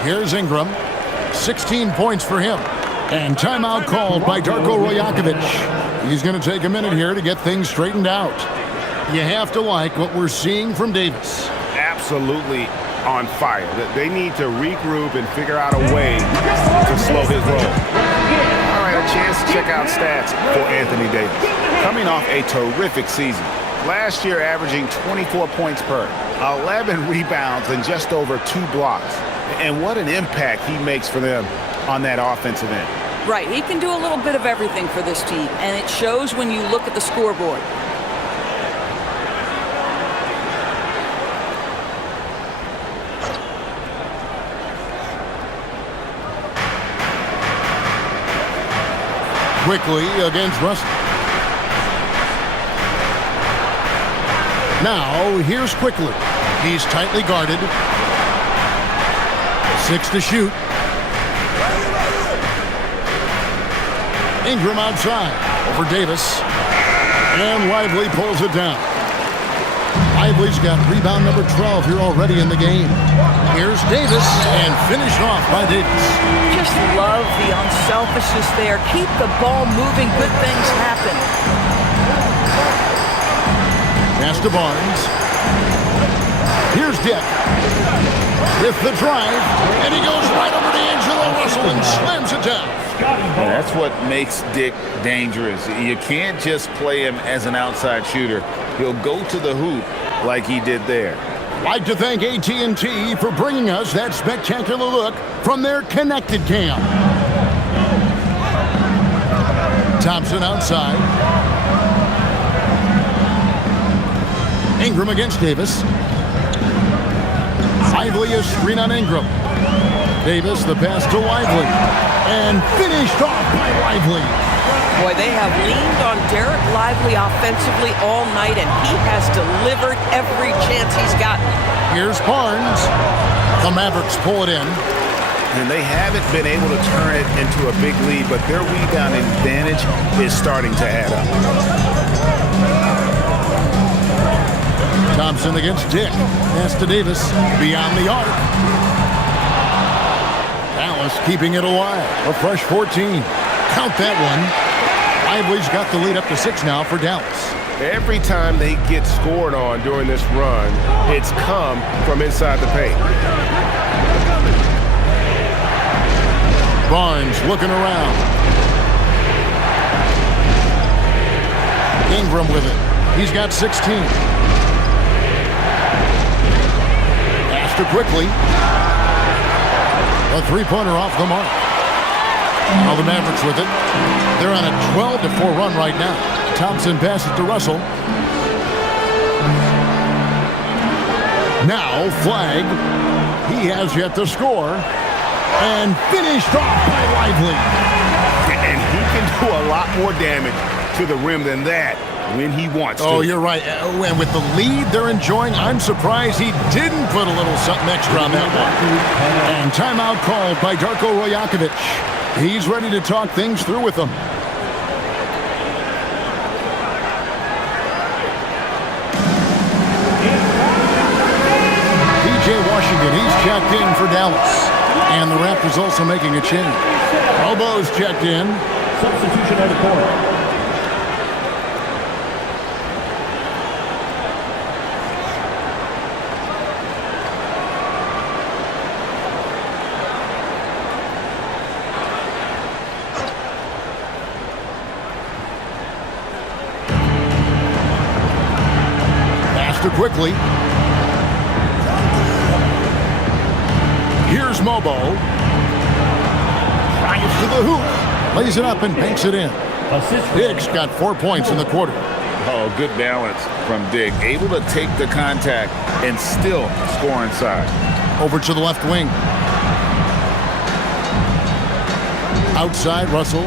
Here's Ingram. 16 points for him. And timeout called by Darko Rajakovic. He's going to take a minute here to get things straightened out. You have to like what we're seeing from Davis. Absolutely on fire. They need to regroup and figure out a way to slow his roll. All right, a chance to check out stats for Anthony Davis. Coming off a terrific season. Last year averaging 24 points per, 11 rebounds, and just over 2 blocks. And what an impact he makes for them on that offensive end. Right, he can do a little bit of everything for this team, and it shows when you look at the scoreboard. Quickly against Russell. Now, here's Quickly. He's tightly guarded. 6 to shoot. Ingram outside over Davis. And Lively pulls it down. Lively's got rebound number 12 here already in the game. Here's Davis, and finished off by Davis. Just love the unselfishness there. Keep the ball moving. Good things happen. Pass to Barnes. Here's Dick with the drive, and he goes right over to Angelo Russell and slams it down. Yeah, that's what makes Dick dangerous. You can't just play him as an outside shooter. He'll go to the hoop like he did there. Like to thank AT&T for bringing us that spectacular look from their connected cam. Thompson outside. Ingram against Davis. Lively a screen on Ingram. Davis the pass to Lively. And finished off by Lively. Boy, they have leaned on Derek Lively offensively all night, and he has delivered every chance he's gotten. Here's Barnes. The Mavericks pull it in. And they haven't been able to turn it into a big lead, but their rebounding advantage is starting to add up. Thompson against Dick. Pass to Davis. Beyond the arc. Dallas keeping it alive. A fresh 14. Count that one. Lively's got the lead up to 6 now for Dallas. Every time they get scored on during this run, it's come from inside the paint. Barnes looking around. Ingram with it. He's got 16. Pass to Quickly. A three-pointer off the mark. Now the Mavericks with it. They're on a 12-4 run right now. Thompson passes to Russell. Now Flag. He has yet to score. And finished off by Lively. And he can do a lot more damage to the rim than that when he wants to. Oh, you're right. And with the lead they're enjoying, I'm surprised he didn't put a little something extra on that one. And timeout called by Darko Rajakovic. He's ready to talk things through with them. Washington, he's checked in for Dallas. And the Raptors also making a change. Elbows checked in. Substitution on the court. Faster quickly. Here's Mobo. Drives to the hoop. Lays it up and banks it in. Diggs got 4 points in the quarter. Oh, good balance from Diggs. Able to take the contact and still score inside. Over to the left wing. Outside, Russell.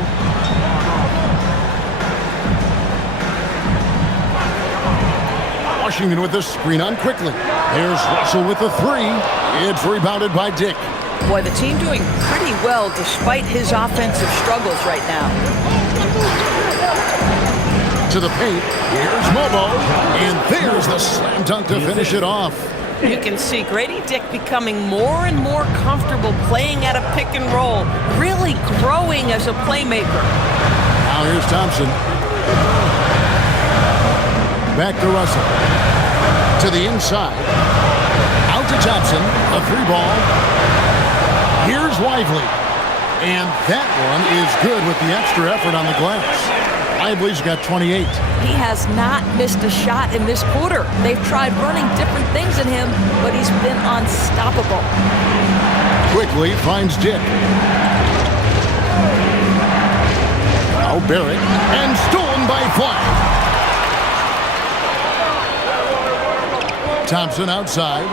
Washington with the screen on quickly. Here's Russell with the three. It's rebounded by Dick. Boy, the team doing pretty well despite his offensive struggles right now. To the paint. Here's Mobo. And there's the slam dunk to finish it off. You can see Grady Dick becoming more and more comfortable playing at a pick and roll, really growing as a playmaker. Now here's Thompson. Back to Russell. To the inside. Out to Thompson. A three ball. Here's Lively. And that one is good with the extra effort on the glass. Lively's got 28. He has not missed a shot in this quarter. They've tried running different things at him, but he's been unstoppable. Quickly finds Dick. Now Barrett. And stolen by Flag. Thompson outside.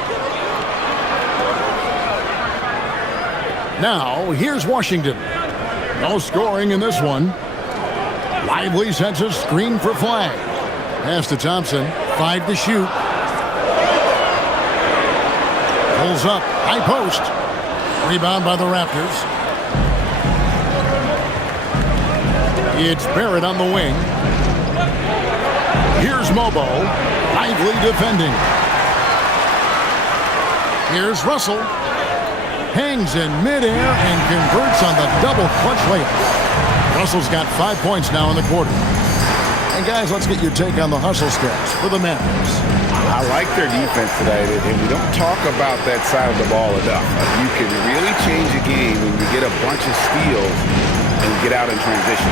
Now, here's Washington. No scoring in this one. Lively sends a screen for Flag. Pass to Thompson. 5 to shoot. Pulls up. High post. Rebound by the Raptors. It's Barrett on the wing. Here's Mobo. Lively defending. Here's Russell. Hangs in midair and converts on the double clutch layup. Russell's got 5 points now in the quarter. And guys, let's get your take on the hustle stats for the Mavericks. I like their defense today, and we don't talk about that side of the ball enough. You can really change a game when you get a bunch of steals and get out in transition.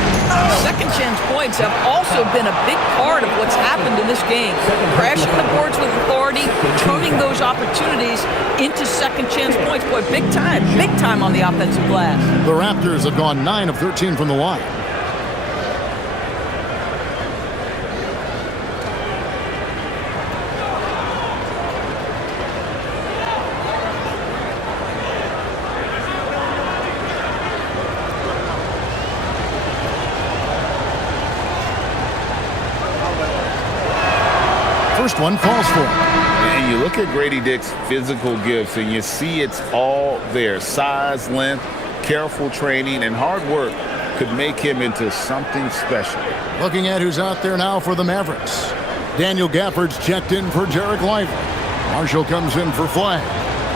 Second chance points have also been a big part of what's happened in this game. Crashing the boards with authority, turning those opportunities into second chance points. Boy, big time on the offensive glass. The Raptors have gone 9 of 13 from the line. First one falls for him. And you look at Grady Dick's physical gifts, and you see it's all there. Size, length, careful training, and hard work could make him into something special. Looking at who's out there now for the Mavericks. Daniel Gafford's checked in for Jarek Lively. Marshall comes in for Flag.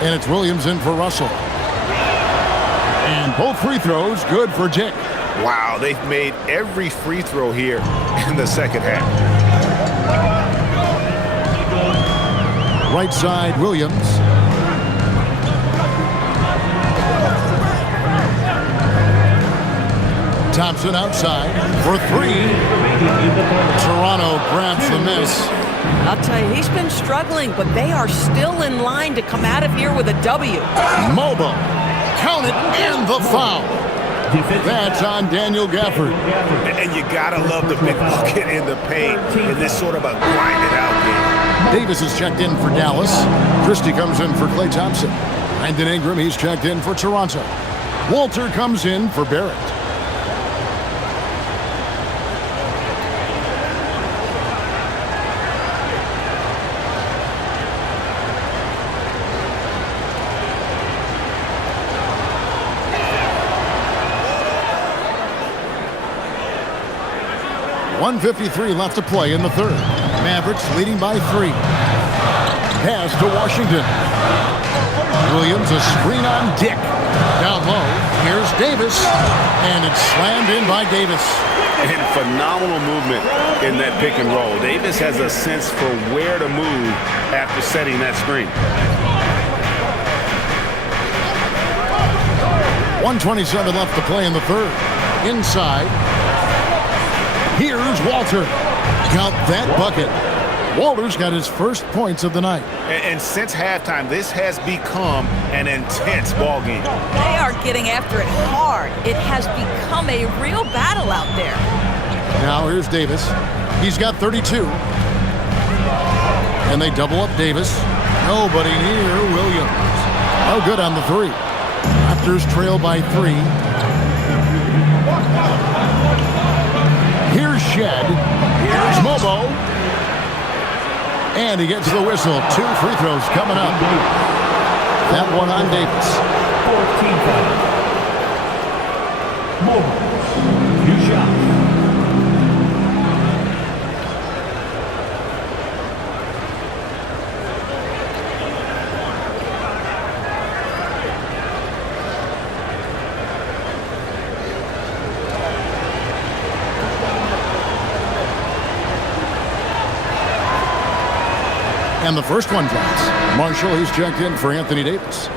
And it's Williams in for Russell. And both free throws good for Dick. Wow, they've made every free throw here in the second half. Right side, Williams. Thompson outside for three. Toronto grabs the miss. I'll tell you, he's been struggling, but they are still in line to come out of here with a W. Mobo. Count it, and the foul. That's on Daniel Gafford. And you got to love the big bucket in the paint in this sort of a grind-it-out game. Davis is checked in for Dallas. Christie comes in for Klay Thompson. Brandon Ingram, he's checked in for Toronto. Walter comes in for Barrett. .153 left to play in the third. Mavericks leading by 3. Pass to Washington. Williams, a screen on Dick. Down low, here's Davis, and it's slammed in by Davis. And phenomenal movement in that pick and roll. Davis has a sense for where to move after setting that screen. 1:27 left to play in the third. Inside. Here's Walter. Count that bucket. Walter's got his first points of the night. And since halftime, this has become an intense ball game. They are getting after it hard. It has become a real battle out there. Now here's Davis. He's got 32. And they double up Davis. Nobody near Williams. Oh, good on the 3. Raptors trail by 3. Here's Shed. Here's Mobo. And he gets the whistle. 2 free throws coming up. That one on Davis. 14 Mobo. 2 shots. And the first one drops. Marshall, he's checked in for Anthony Davis.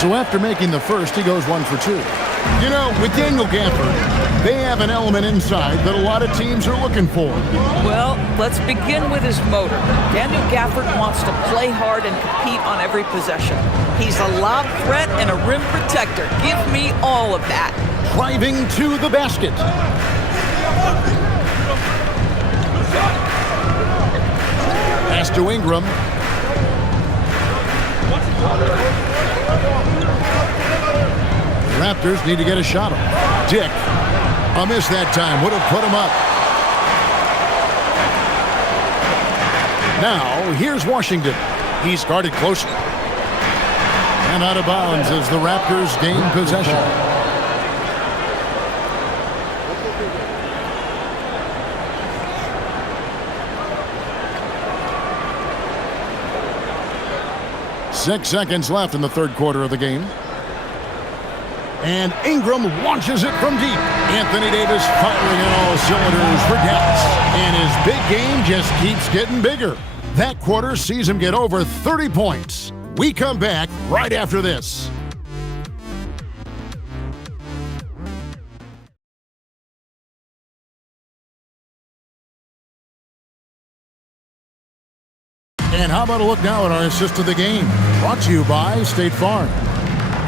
So after making the first, he goes 1 for 2. You know, with Daniel Gafford, they have an element inside that a lot of teams are looking for. Well, let's begin with his motor. Daniel Gafford wants to play hard and compete on every possession. He's a lob threat and a rim protector. Give me all of that. Driving to the basket. Pass to Ingram. Raptors need to get a shot off. Dick, a miss that time, would have put him up. Now, here's Washington. He's guarded closely. And out of bounds as the Raptors gain possession. Six seconds left in the third quarter of the game. And Ingram launches it from deep. Anthony Davis firing on all cylinders for Dallas. And his big game just keeps getting bigger. That quarter sees him get over 30 points. We come back right after this. And how about a look now at our assist of the game? Brought to you by State Farm.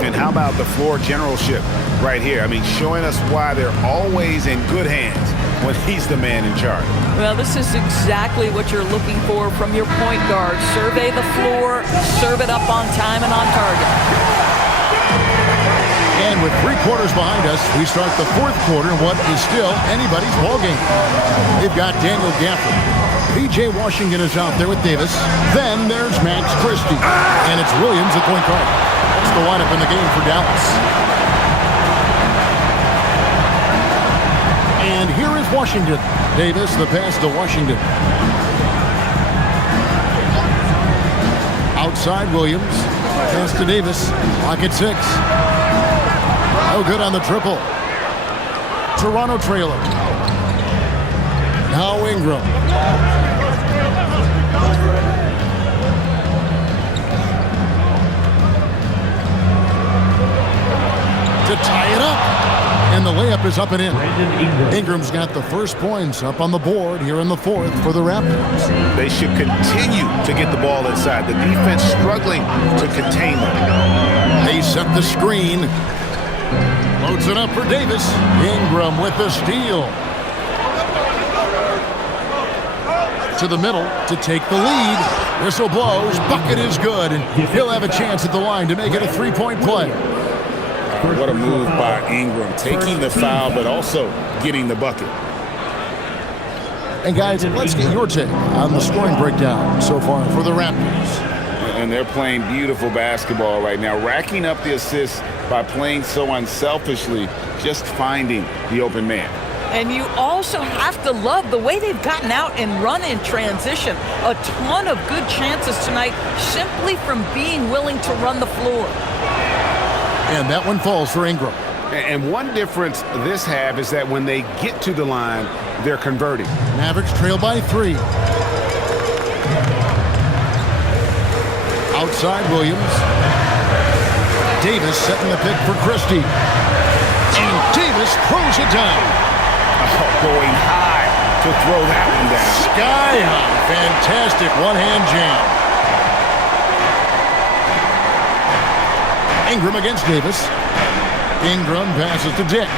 And how about the floor generalship right here? I mean, showing us why they're always in good hands when he's the man in charge. Well, this is exactly what you're looking for from your point guard. Survey the floor, serve it up on time and on target. And with 3 quarters behind us, we start the fourth quarter in what is still anybody's ballgame. They've got Daniel Gafford. P.J. Washington is out there with Davis. Then there's Max Christie. And it's Williams at point guard. That's the lineup in the game for Dallas. And here is Washington. Davis, the pass to Washington. Outside Williams. Pass to Davis. Clock at 6. No good on the triple. Toronto trailer. Now Ingram. To tie it up. And And the layup is up and in. Ingram's got the first points up on the board here in the fourth for the Raptors. They should continue to get the ball inside. The defense struggling to contain them. They set the screen. Loads it up for Davis. Ingram with the steal. To the middle to take the lead. Whistle blows. Bucket is good. And he'll have a chance at the line to make it a three-point play. What a move by Ingram, taking the foul, but also getting the bucket. And guys, let's get your take on the scoring breakdown so far for the Raptors. And they're playing beautiful basketball right now, racking up the assists by playing so unselfishly, just finding the open man. And you also have to love the way they've gotten out and run in transition. A ton of good chances tonight simply from being willing to run the floor. And that one falls for Ingram. And one difference this half is that when they get to the line, they're converting. Mavericks trail by 3. Outside Williams. Davis setting the pick for Christie. And Davis throws it down. Oh, going high to throw that one down. Sky high. Fantastic one-hand jam. Ingram against Davis. Ingram passes to Dick.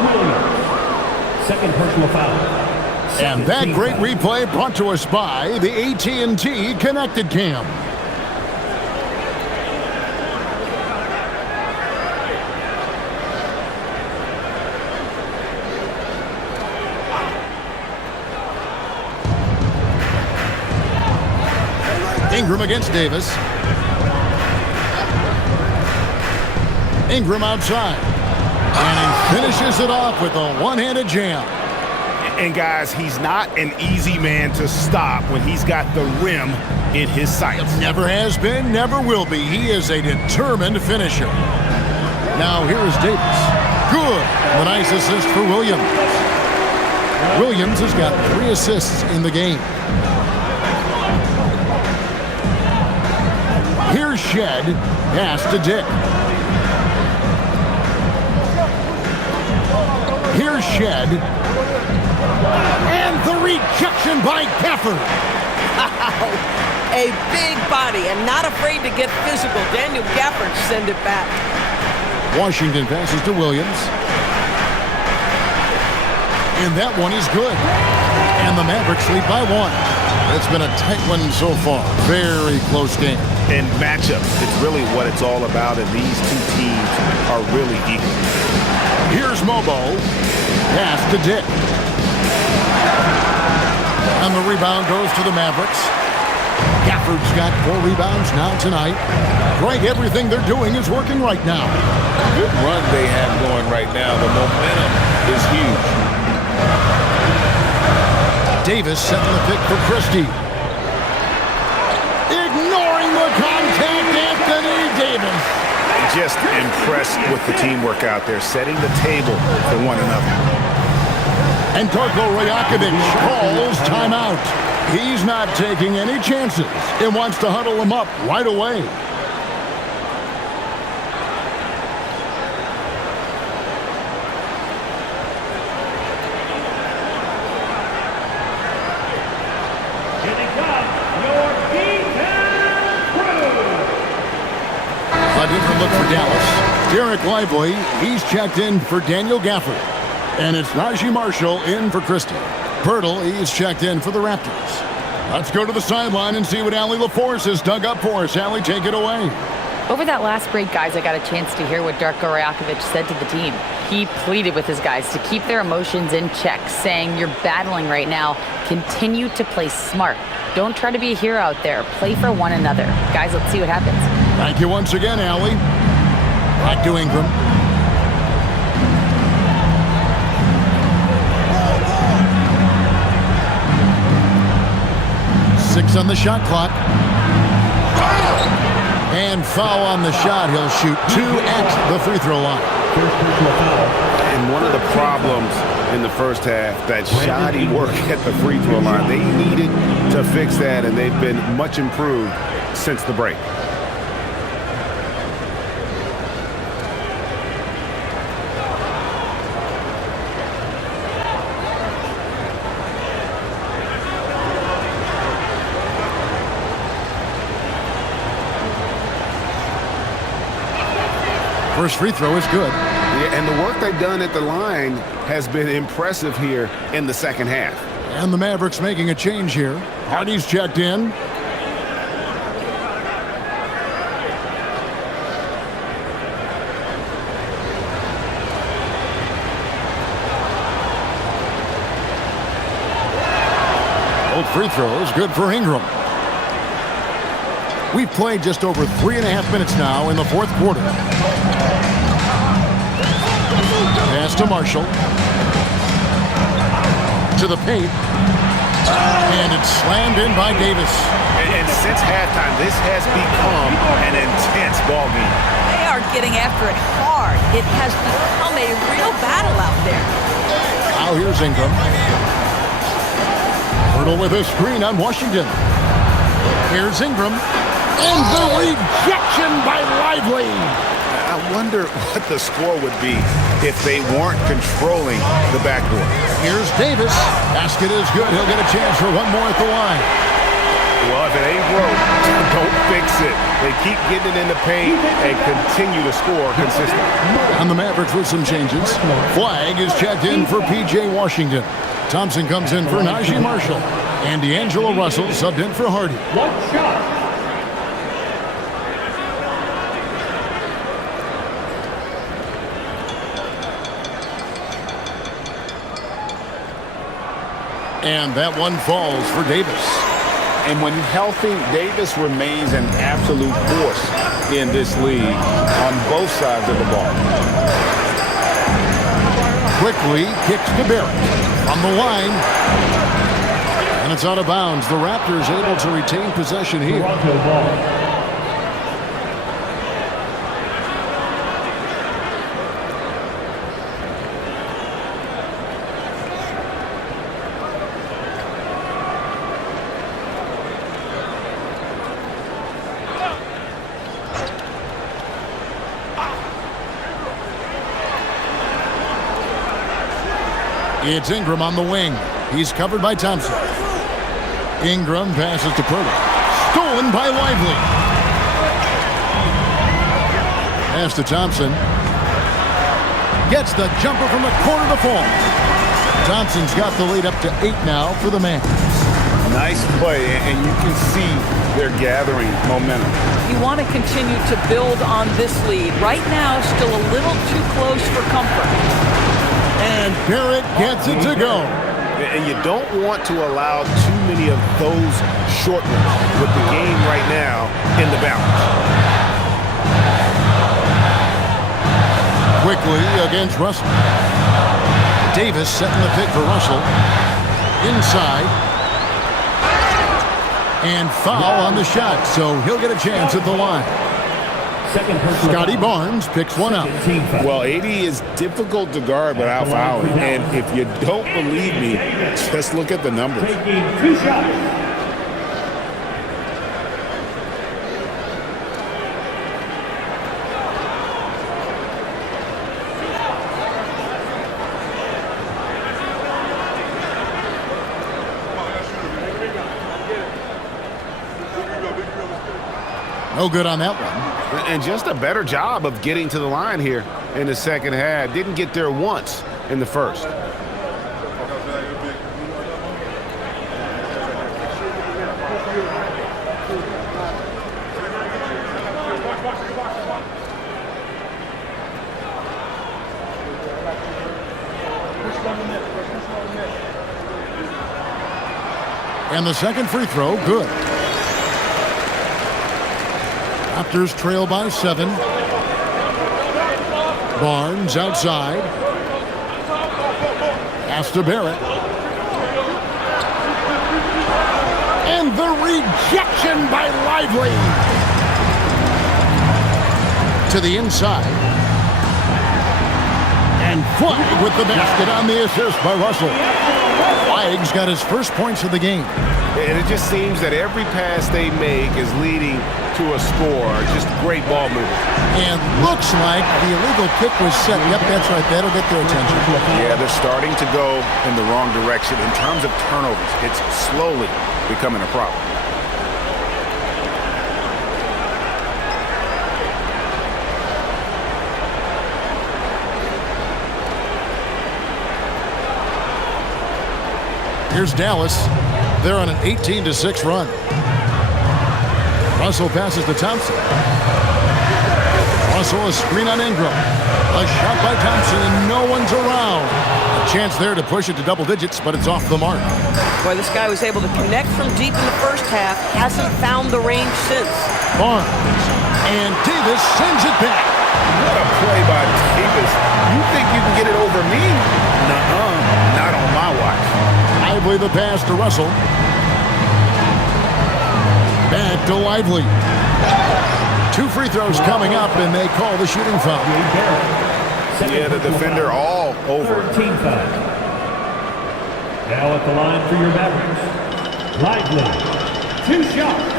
Williams. Second personal foul. And that great replay brought to us by the AT&T Connected Cam. Ingram against Davis. Ingram outside. And he finishes it off with a one-handed jam. And guys, he's not an easy man to stop when he's got the rim in his sights. Never has been, never will be. He is a determined finisher. Now here is Davis. Good. A nice assist for Williams. Williams has got 3 assists in the game. Here's Shed. Pass to Dick. Here's Shed. And the rejection by Gafford. A big body and not afraid to get physical. Daniel Gafford send it back. Washington passes to Williams. And that one is good. And the Mavericks lead by 1. It's been a tight one so far. Very close game. And matchups, it's really what it's all about, and these two teams are really equal. Here's Mobo. Pass to Dick. And the rebound goes to the Mavericks. Gafford's got 4 rebounds now tonight. Greg, everything they're doing is working right now. Good run they have going right now. The momentum is huge. Davis setting the pick for Christie. Ignoring the contact, Anthony Davis. Just impressed with the teamwork out there, setting the table for one another. And Darko Rajakovic calls timeout. He's not taking any chances and wants to huddle them up right away. Here they come, your defense crew. A different look for Dallas. Derek Lively, he's checked in for Daniel Gafford. And it's Najee Marshall in for Christie. Pirtle, he's checked in for the Raptors. Let's go to the sideline and see what Allie LaForce has dug up for us. Allie, take it away. Over that last break, guys, I got a chance to hear what Darko Rajakovic said to the team. He pleaded with his guys to keep their emotions in check, saying, "You're battling right now. Continue to play smart. Don't try to be a hero out there. Play for one another." Guys, let's see what happens. Thank you once again, Allie. Back to Ingram. Six on the shot clock. And foul on the shot. He'll shoot 2 at the free throw line. And one of the problems in the first half, that shoddy work at the free throw line. They needed to fix that, and they've been much improved since the break. First free throw is good. Yeah, and the work they've done at the line has been impressive here in the second half. And the Mavericks making a change here. Hardy's checked in. Both free throws good for Ingram. We've played just over 3.5 minutes now in the fourth quarter. Pass to Marshall. To the paint. And it's slammed in by Davis. And since halftime, this has become an intense ball game. They are getting after it hard. It has become a real battle out there. Now here's Ingram. Hurdle with a screen on Washington. Here's Ingram. And the rejection by Lively. I wonder what the score would be if they weren't controlling the backboard. Here's Davis. Basket is good. He'll get a chance for one more at the line. Well, if it ain't broke, don't fix it. They keep getting it in the paint and continue to score consistently. And the Mavericks with some changes. Flag is checked in for P.J. Washington. Thompson comes in for Najee Marshall. And D'Angelo Russell subbed in for Hardy. One shot. And that one falls for Davis. And when healthy, Davis remains an absolute force in this league on both sides of the ball. Quickly kicks to Barrett on the line. And it's out of bounds. The Raptors able to retain possession here. It's Ingram on the wing. He's covered by Thompson. Ingram passes to Purtle. Stolen by Lively. Pass to Thompson. Gets the jumper from the corner to fall. Thompson's got the lead up to 8 now for the Mavs. Nice play, and you can see they're gathering momentum. You want to continue to build on this lead. Right now, still a little too close for comfort. And Barrett gets it to go. And you don't want to allow too many of those short ones with the game right now in the balance. Quickly against Russell. Davis setting the pick for Russell. Inside. And foul on the shot, so he'll get a chance at the line. Scotty Barnes picks one up. Well, 80 is difficult to guard without fouling. And if you don't believe me, just look at the numbers. Taking 2 shots. No good on that one. And just a better job of getting to the line here in the second half. Didn't get there once in the first. And the second free throw, good. Raptors trail by 7. Barnes outside. Pass to Barrett. And the rejection by Lively. To the inside. And Flag with the basket on the assist by Russell. Flag's got his first points of the game. And it just seems that every pass they make is leading to a score. Just great ball movement. And looks like the illegal kick was set. Yep, that's right. That'll get their attention. Yeah, they're starting to go in the wrong direction. In terms of turnovers, it's slowly becoming a problem. Here's Dallas. They're on an 18-6 run. Russell passes to Thompson. Russell, a screen on Ingram. A shot by Thompson, and no one's around. A chance there to push it to double digits, but it's off the mark. Boy, this guy was able to connect from deep in the first half. Hasn't found the range since. Barnes. And Davis sends it back. What a play by Davis. You think you can get it over me? Nuh-uh. Not on my watch. I believe the pass to Russell. Back to Lively. 2 free throws coming up, and they call the shooting foul. Yeah, the defender all over. 13 foul. Now at the line for your Mavericks. Lively. 2 shots.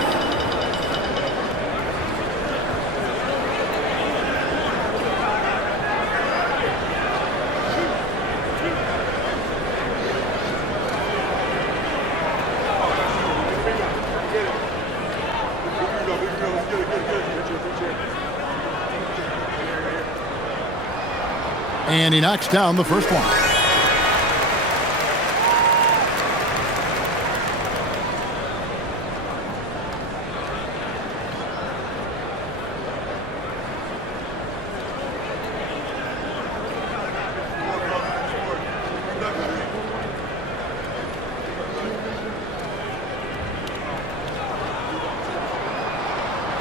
And he knocks down the first one.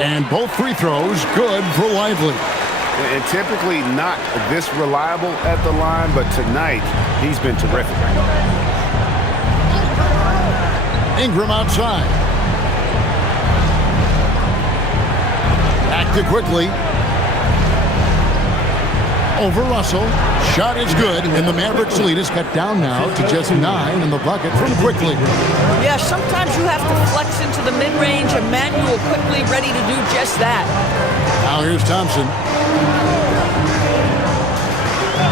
And both free throws good for Lively. And typically not this reliable at the line, but tonight he's been terrific. Ingram outside. Back to quickly. Over Russell. Shot is good, and the Mavericks lead is cut down now to just 9 in the bucket from Quickly. Yeah, sometimes you have to flex into the mid-range. Emmanuel Quickly ready to do just that. Now here's Thompson.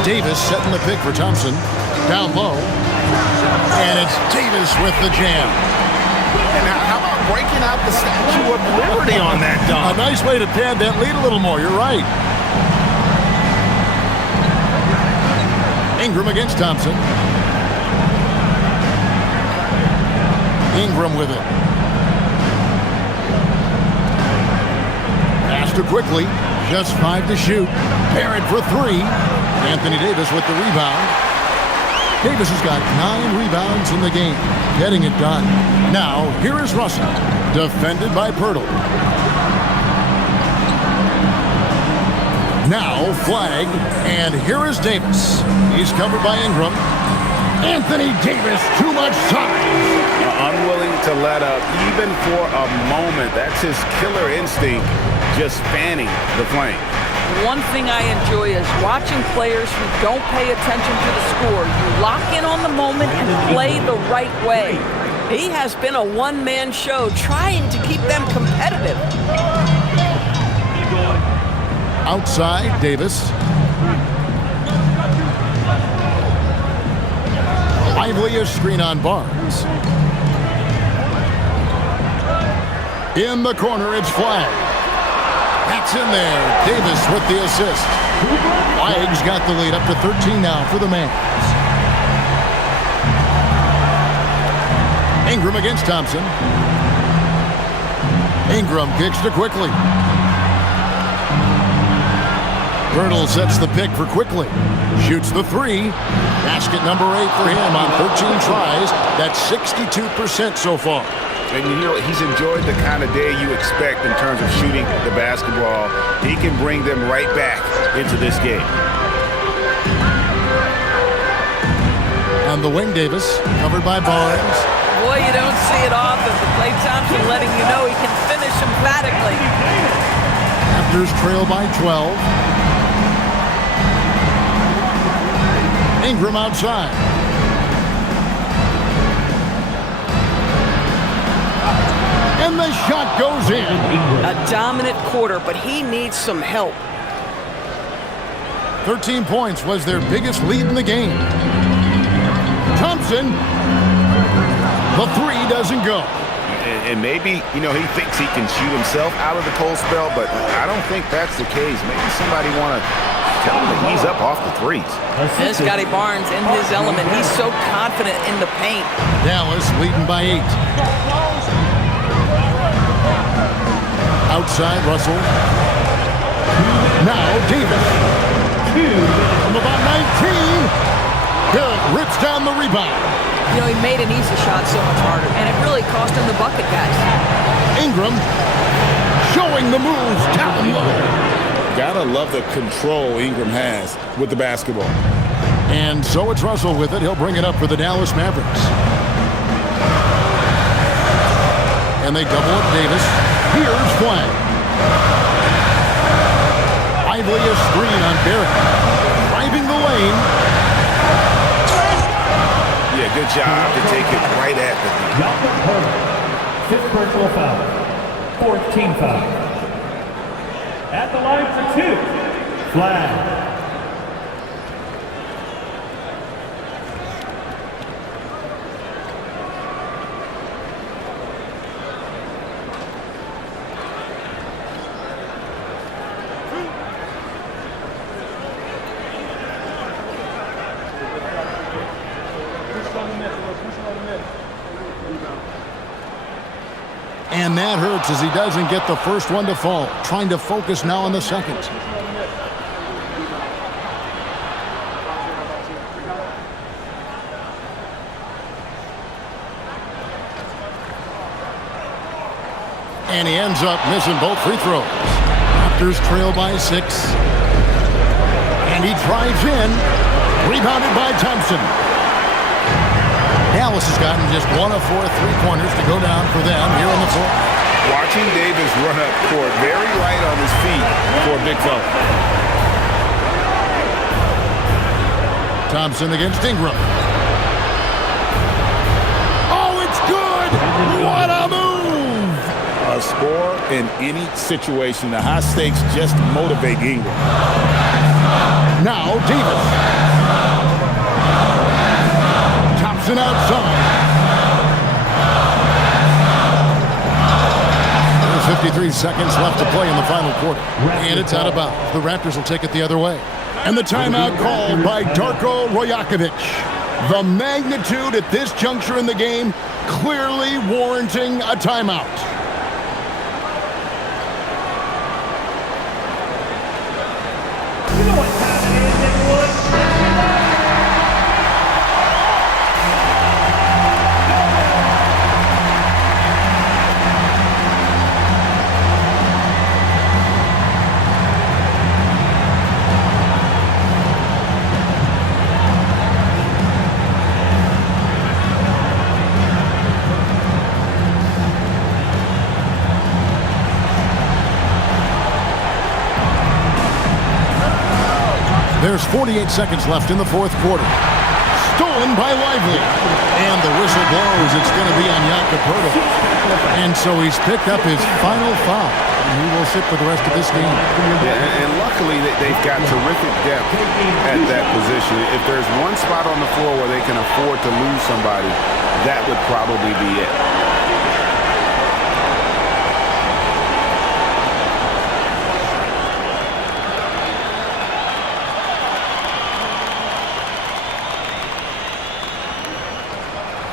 Davis setting the pick for Thompson. Down low. And it's Davis with the jam. And now, how about breaking out the Statue of Liberty on that dunk? A nice way to pad that lead a little more. You're right. Ingram against Thompson. Ingram with it. Pass to Quickly. Just 5 to shoot. Parrott for 3. Anthony Davis with the rebound. Davis has got 9 rebounds in the game. Getting it done. Now, here is Russell. Defended by Pirtle. Now, flag. And here is Davis. He's covered by Ingram. Anthony Davis, too much time. Unwilling to let up, even for a moment. That's his killer instinct, just fanning the flame. One thing I enjoy is watching players who don't pay attention to the score. You lock in on the moment and play the right way. He has been a one-man show trying to keep them competitive. Outside, Davis. Lively a screen on Barnes. In the corner, it's flag. That's in there. Davis with the assist. Flag's got the lead up to 13 now for the Mavs. Ingram against Thompson. Ingram kicks to Quickly. Pirtle sets the pick for Quickly. Shoots the 3. Basket number 8 for him on 13 tries. That's 62% so far. And you know, he's enjoyed the kind of day you expect in terms of shooting the basketball. He can bring them right back into this game. On the wing, Davis, covered by Barnes. Boy, you don't see it often, but Klay Thompson letting you know he can finish emphatically. Raptors trail by 12. Ingram outside. And the shot goes in. A dominant quarter, but he needs some help. 13 points was their biggest lead in the game. Thompson, the 3 doesn't go. And maybe, you know, he thinks he can shoot himself out of the cold spell, but I don't think that's the case. Maybe somebody want to tell him to ease up off the threes. And Scotty Barnes in his element. He's so confident in the paint. Dallas leading by 8. Outside, Russell. Now Davis. From about 19. Good. Rips down the rebound. You know, he made an easy shot so much harder, and it really cost him the bucket, guys. Ingram showing the moves down low. Gotta love the control Ingram has with the basketball. And so it's Russell with it. He'll bring it up for the Dallas Mavericks. And they double up Davis. Here's Flag. Lively a screen on Barrett. Driving the lane. Yeah, good job to take it right at the Malcolm Porter. 5th personal foul. 4th team foul. At the line for 2. Flag. And that hurts as he doesn't get the first one to fall. Trying to focus now on the second. And he ends up missing both free throws. Raptors trail by 6. And he drives in. Rebounded by Thompson. Dallas has gotten just 1 of 4 3-pointers to go down for them here in the fourth. Watching Davis run up court, very light on his feet for a big fella. Thompson against Ingram. Oh, it's good! What a move! A score in any situation. The high stakes just motivate Ingram. Now Davis. Outside. There's 53 seconds left to play in the final quarter. And it's out of bounds. The Raptors will take it the other way. And the timeout called by Darko Rajakovic. The magnitude at this juncture in the game clearly warranting a timeout. You know what time it is, everyone? There's 48 seconds left in the fourth quarter. Stolen by Lively. And the whistle blows. It's going to be on Jakob Poeltl. And so he's picked up his final foul. And he will sit for the rest of this game. Yeah, and luckily they've got terrific depth at that position. If there's one spot on the floor where they can afford to lose somebody, that would probably be it.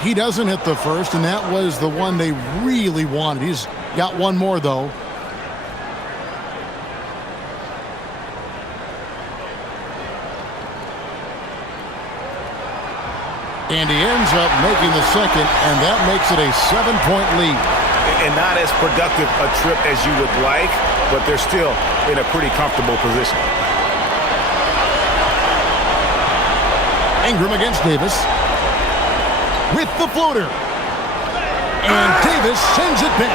He doesn't hit the first, and that was the one they really wanted. He's got one more, though. And he ends up making the second, and that makes it a 7-point lead. And not as productive a trip as you would like, but they're still in a pretty comfortable position. Ingram against Davis. With the floater. And Davis sends it back.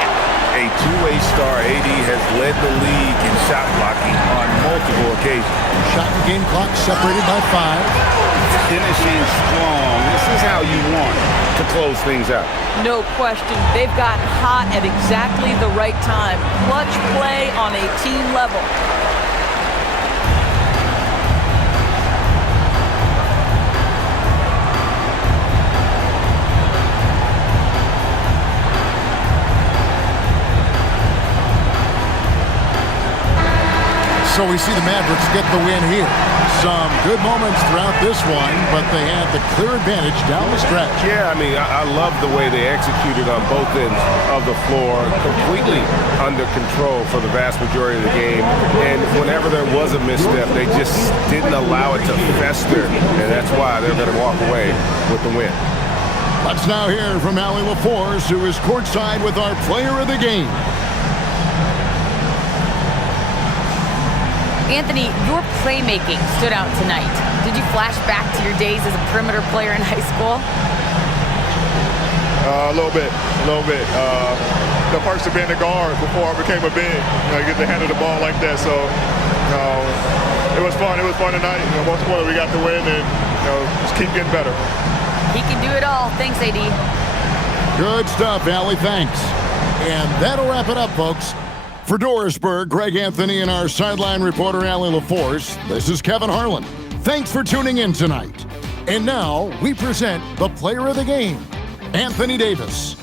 A two-way star, AD has led the league in shot blocking on multiple occasions. Shot and game clock separated by 5. Finishing strong. This is how you want to close things out. No question. They've gotten hot at exactly the right time. Clutch play on a team level. So we see the Mavericks get the win here. Some good moments throughout this one, but they had the clear advantage down the stretch. Yeah, I mean, I love the way they executed on both ends of the floor, completely under control for the vast majority of the game. And whenever there was a misstep, they just didn't allow it to fester, and that's why they're going to walk away with the win. Let's now hear from Allie LaForce, who is courtside with our player of the game. Anthony, your playmaking stood out tonight. Did you flash back to your days as a perimeter player in high school? A little bit. The perks of being a guard before I became a big. You get to handle the ball like that. So it was fun. It was fun tonight. Most importantly, we got the win, and just keep getting better. He can do it all. Thanks, AD. Good stuff, Allie. Thanks. And that'll wrap it up, folks. For Dorisburg, Greg Anthony, and our sideline reporter, Allie LaForce, this is Kevin Harlan. Thanks for tuning in tonight. And now we present the player of the game, Anthony Davis.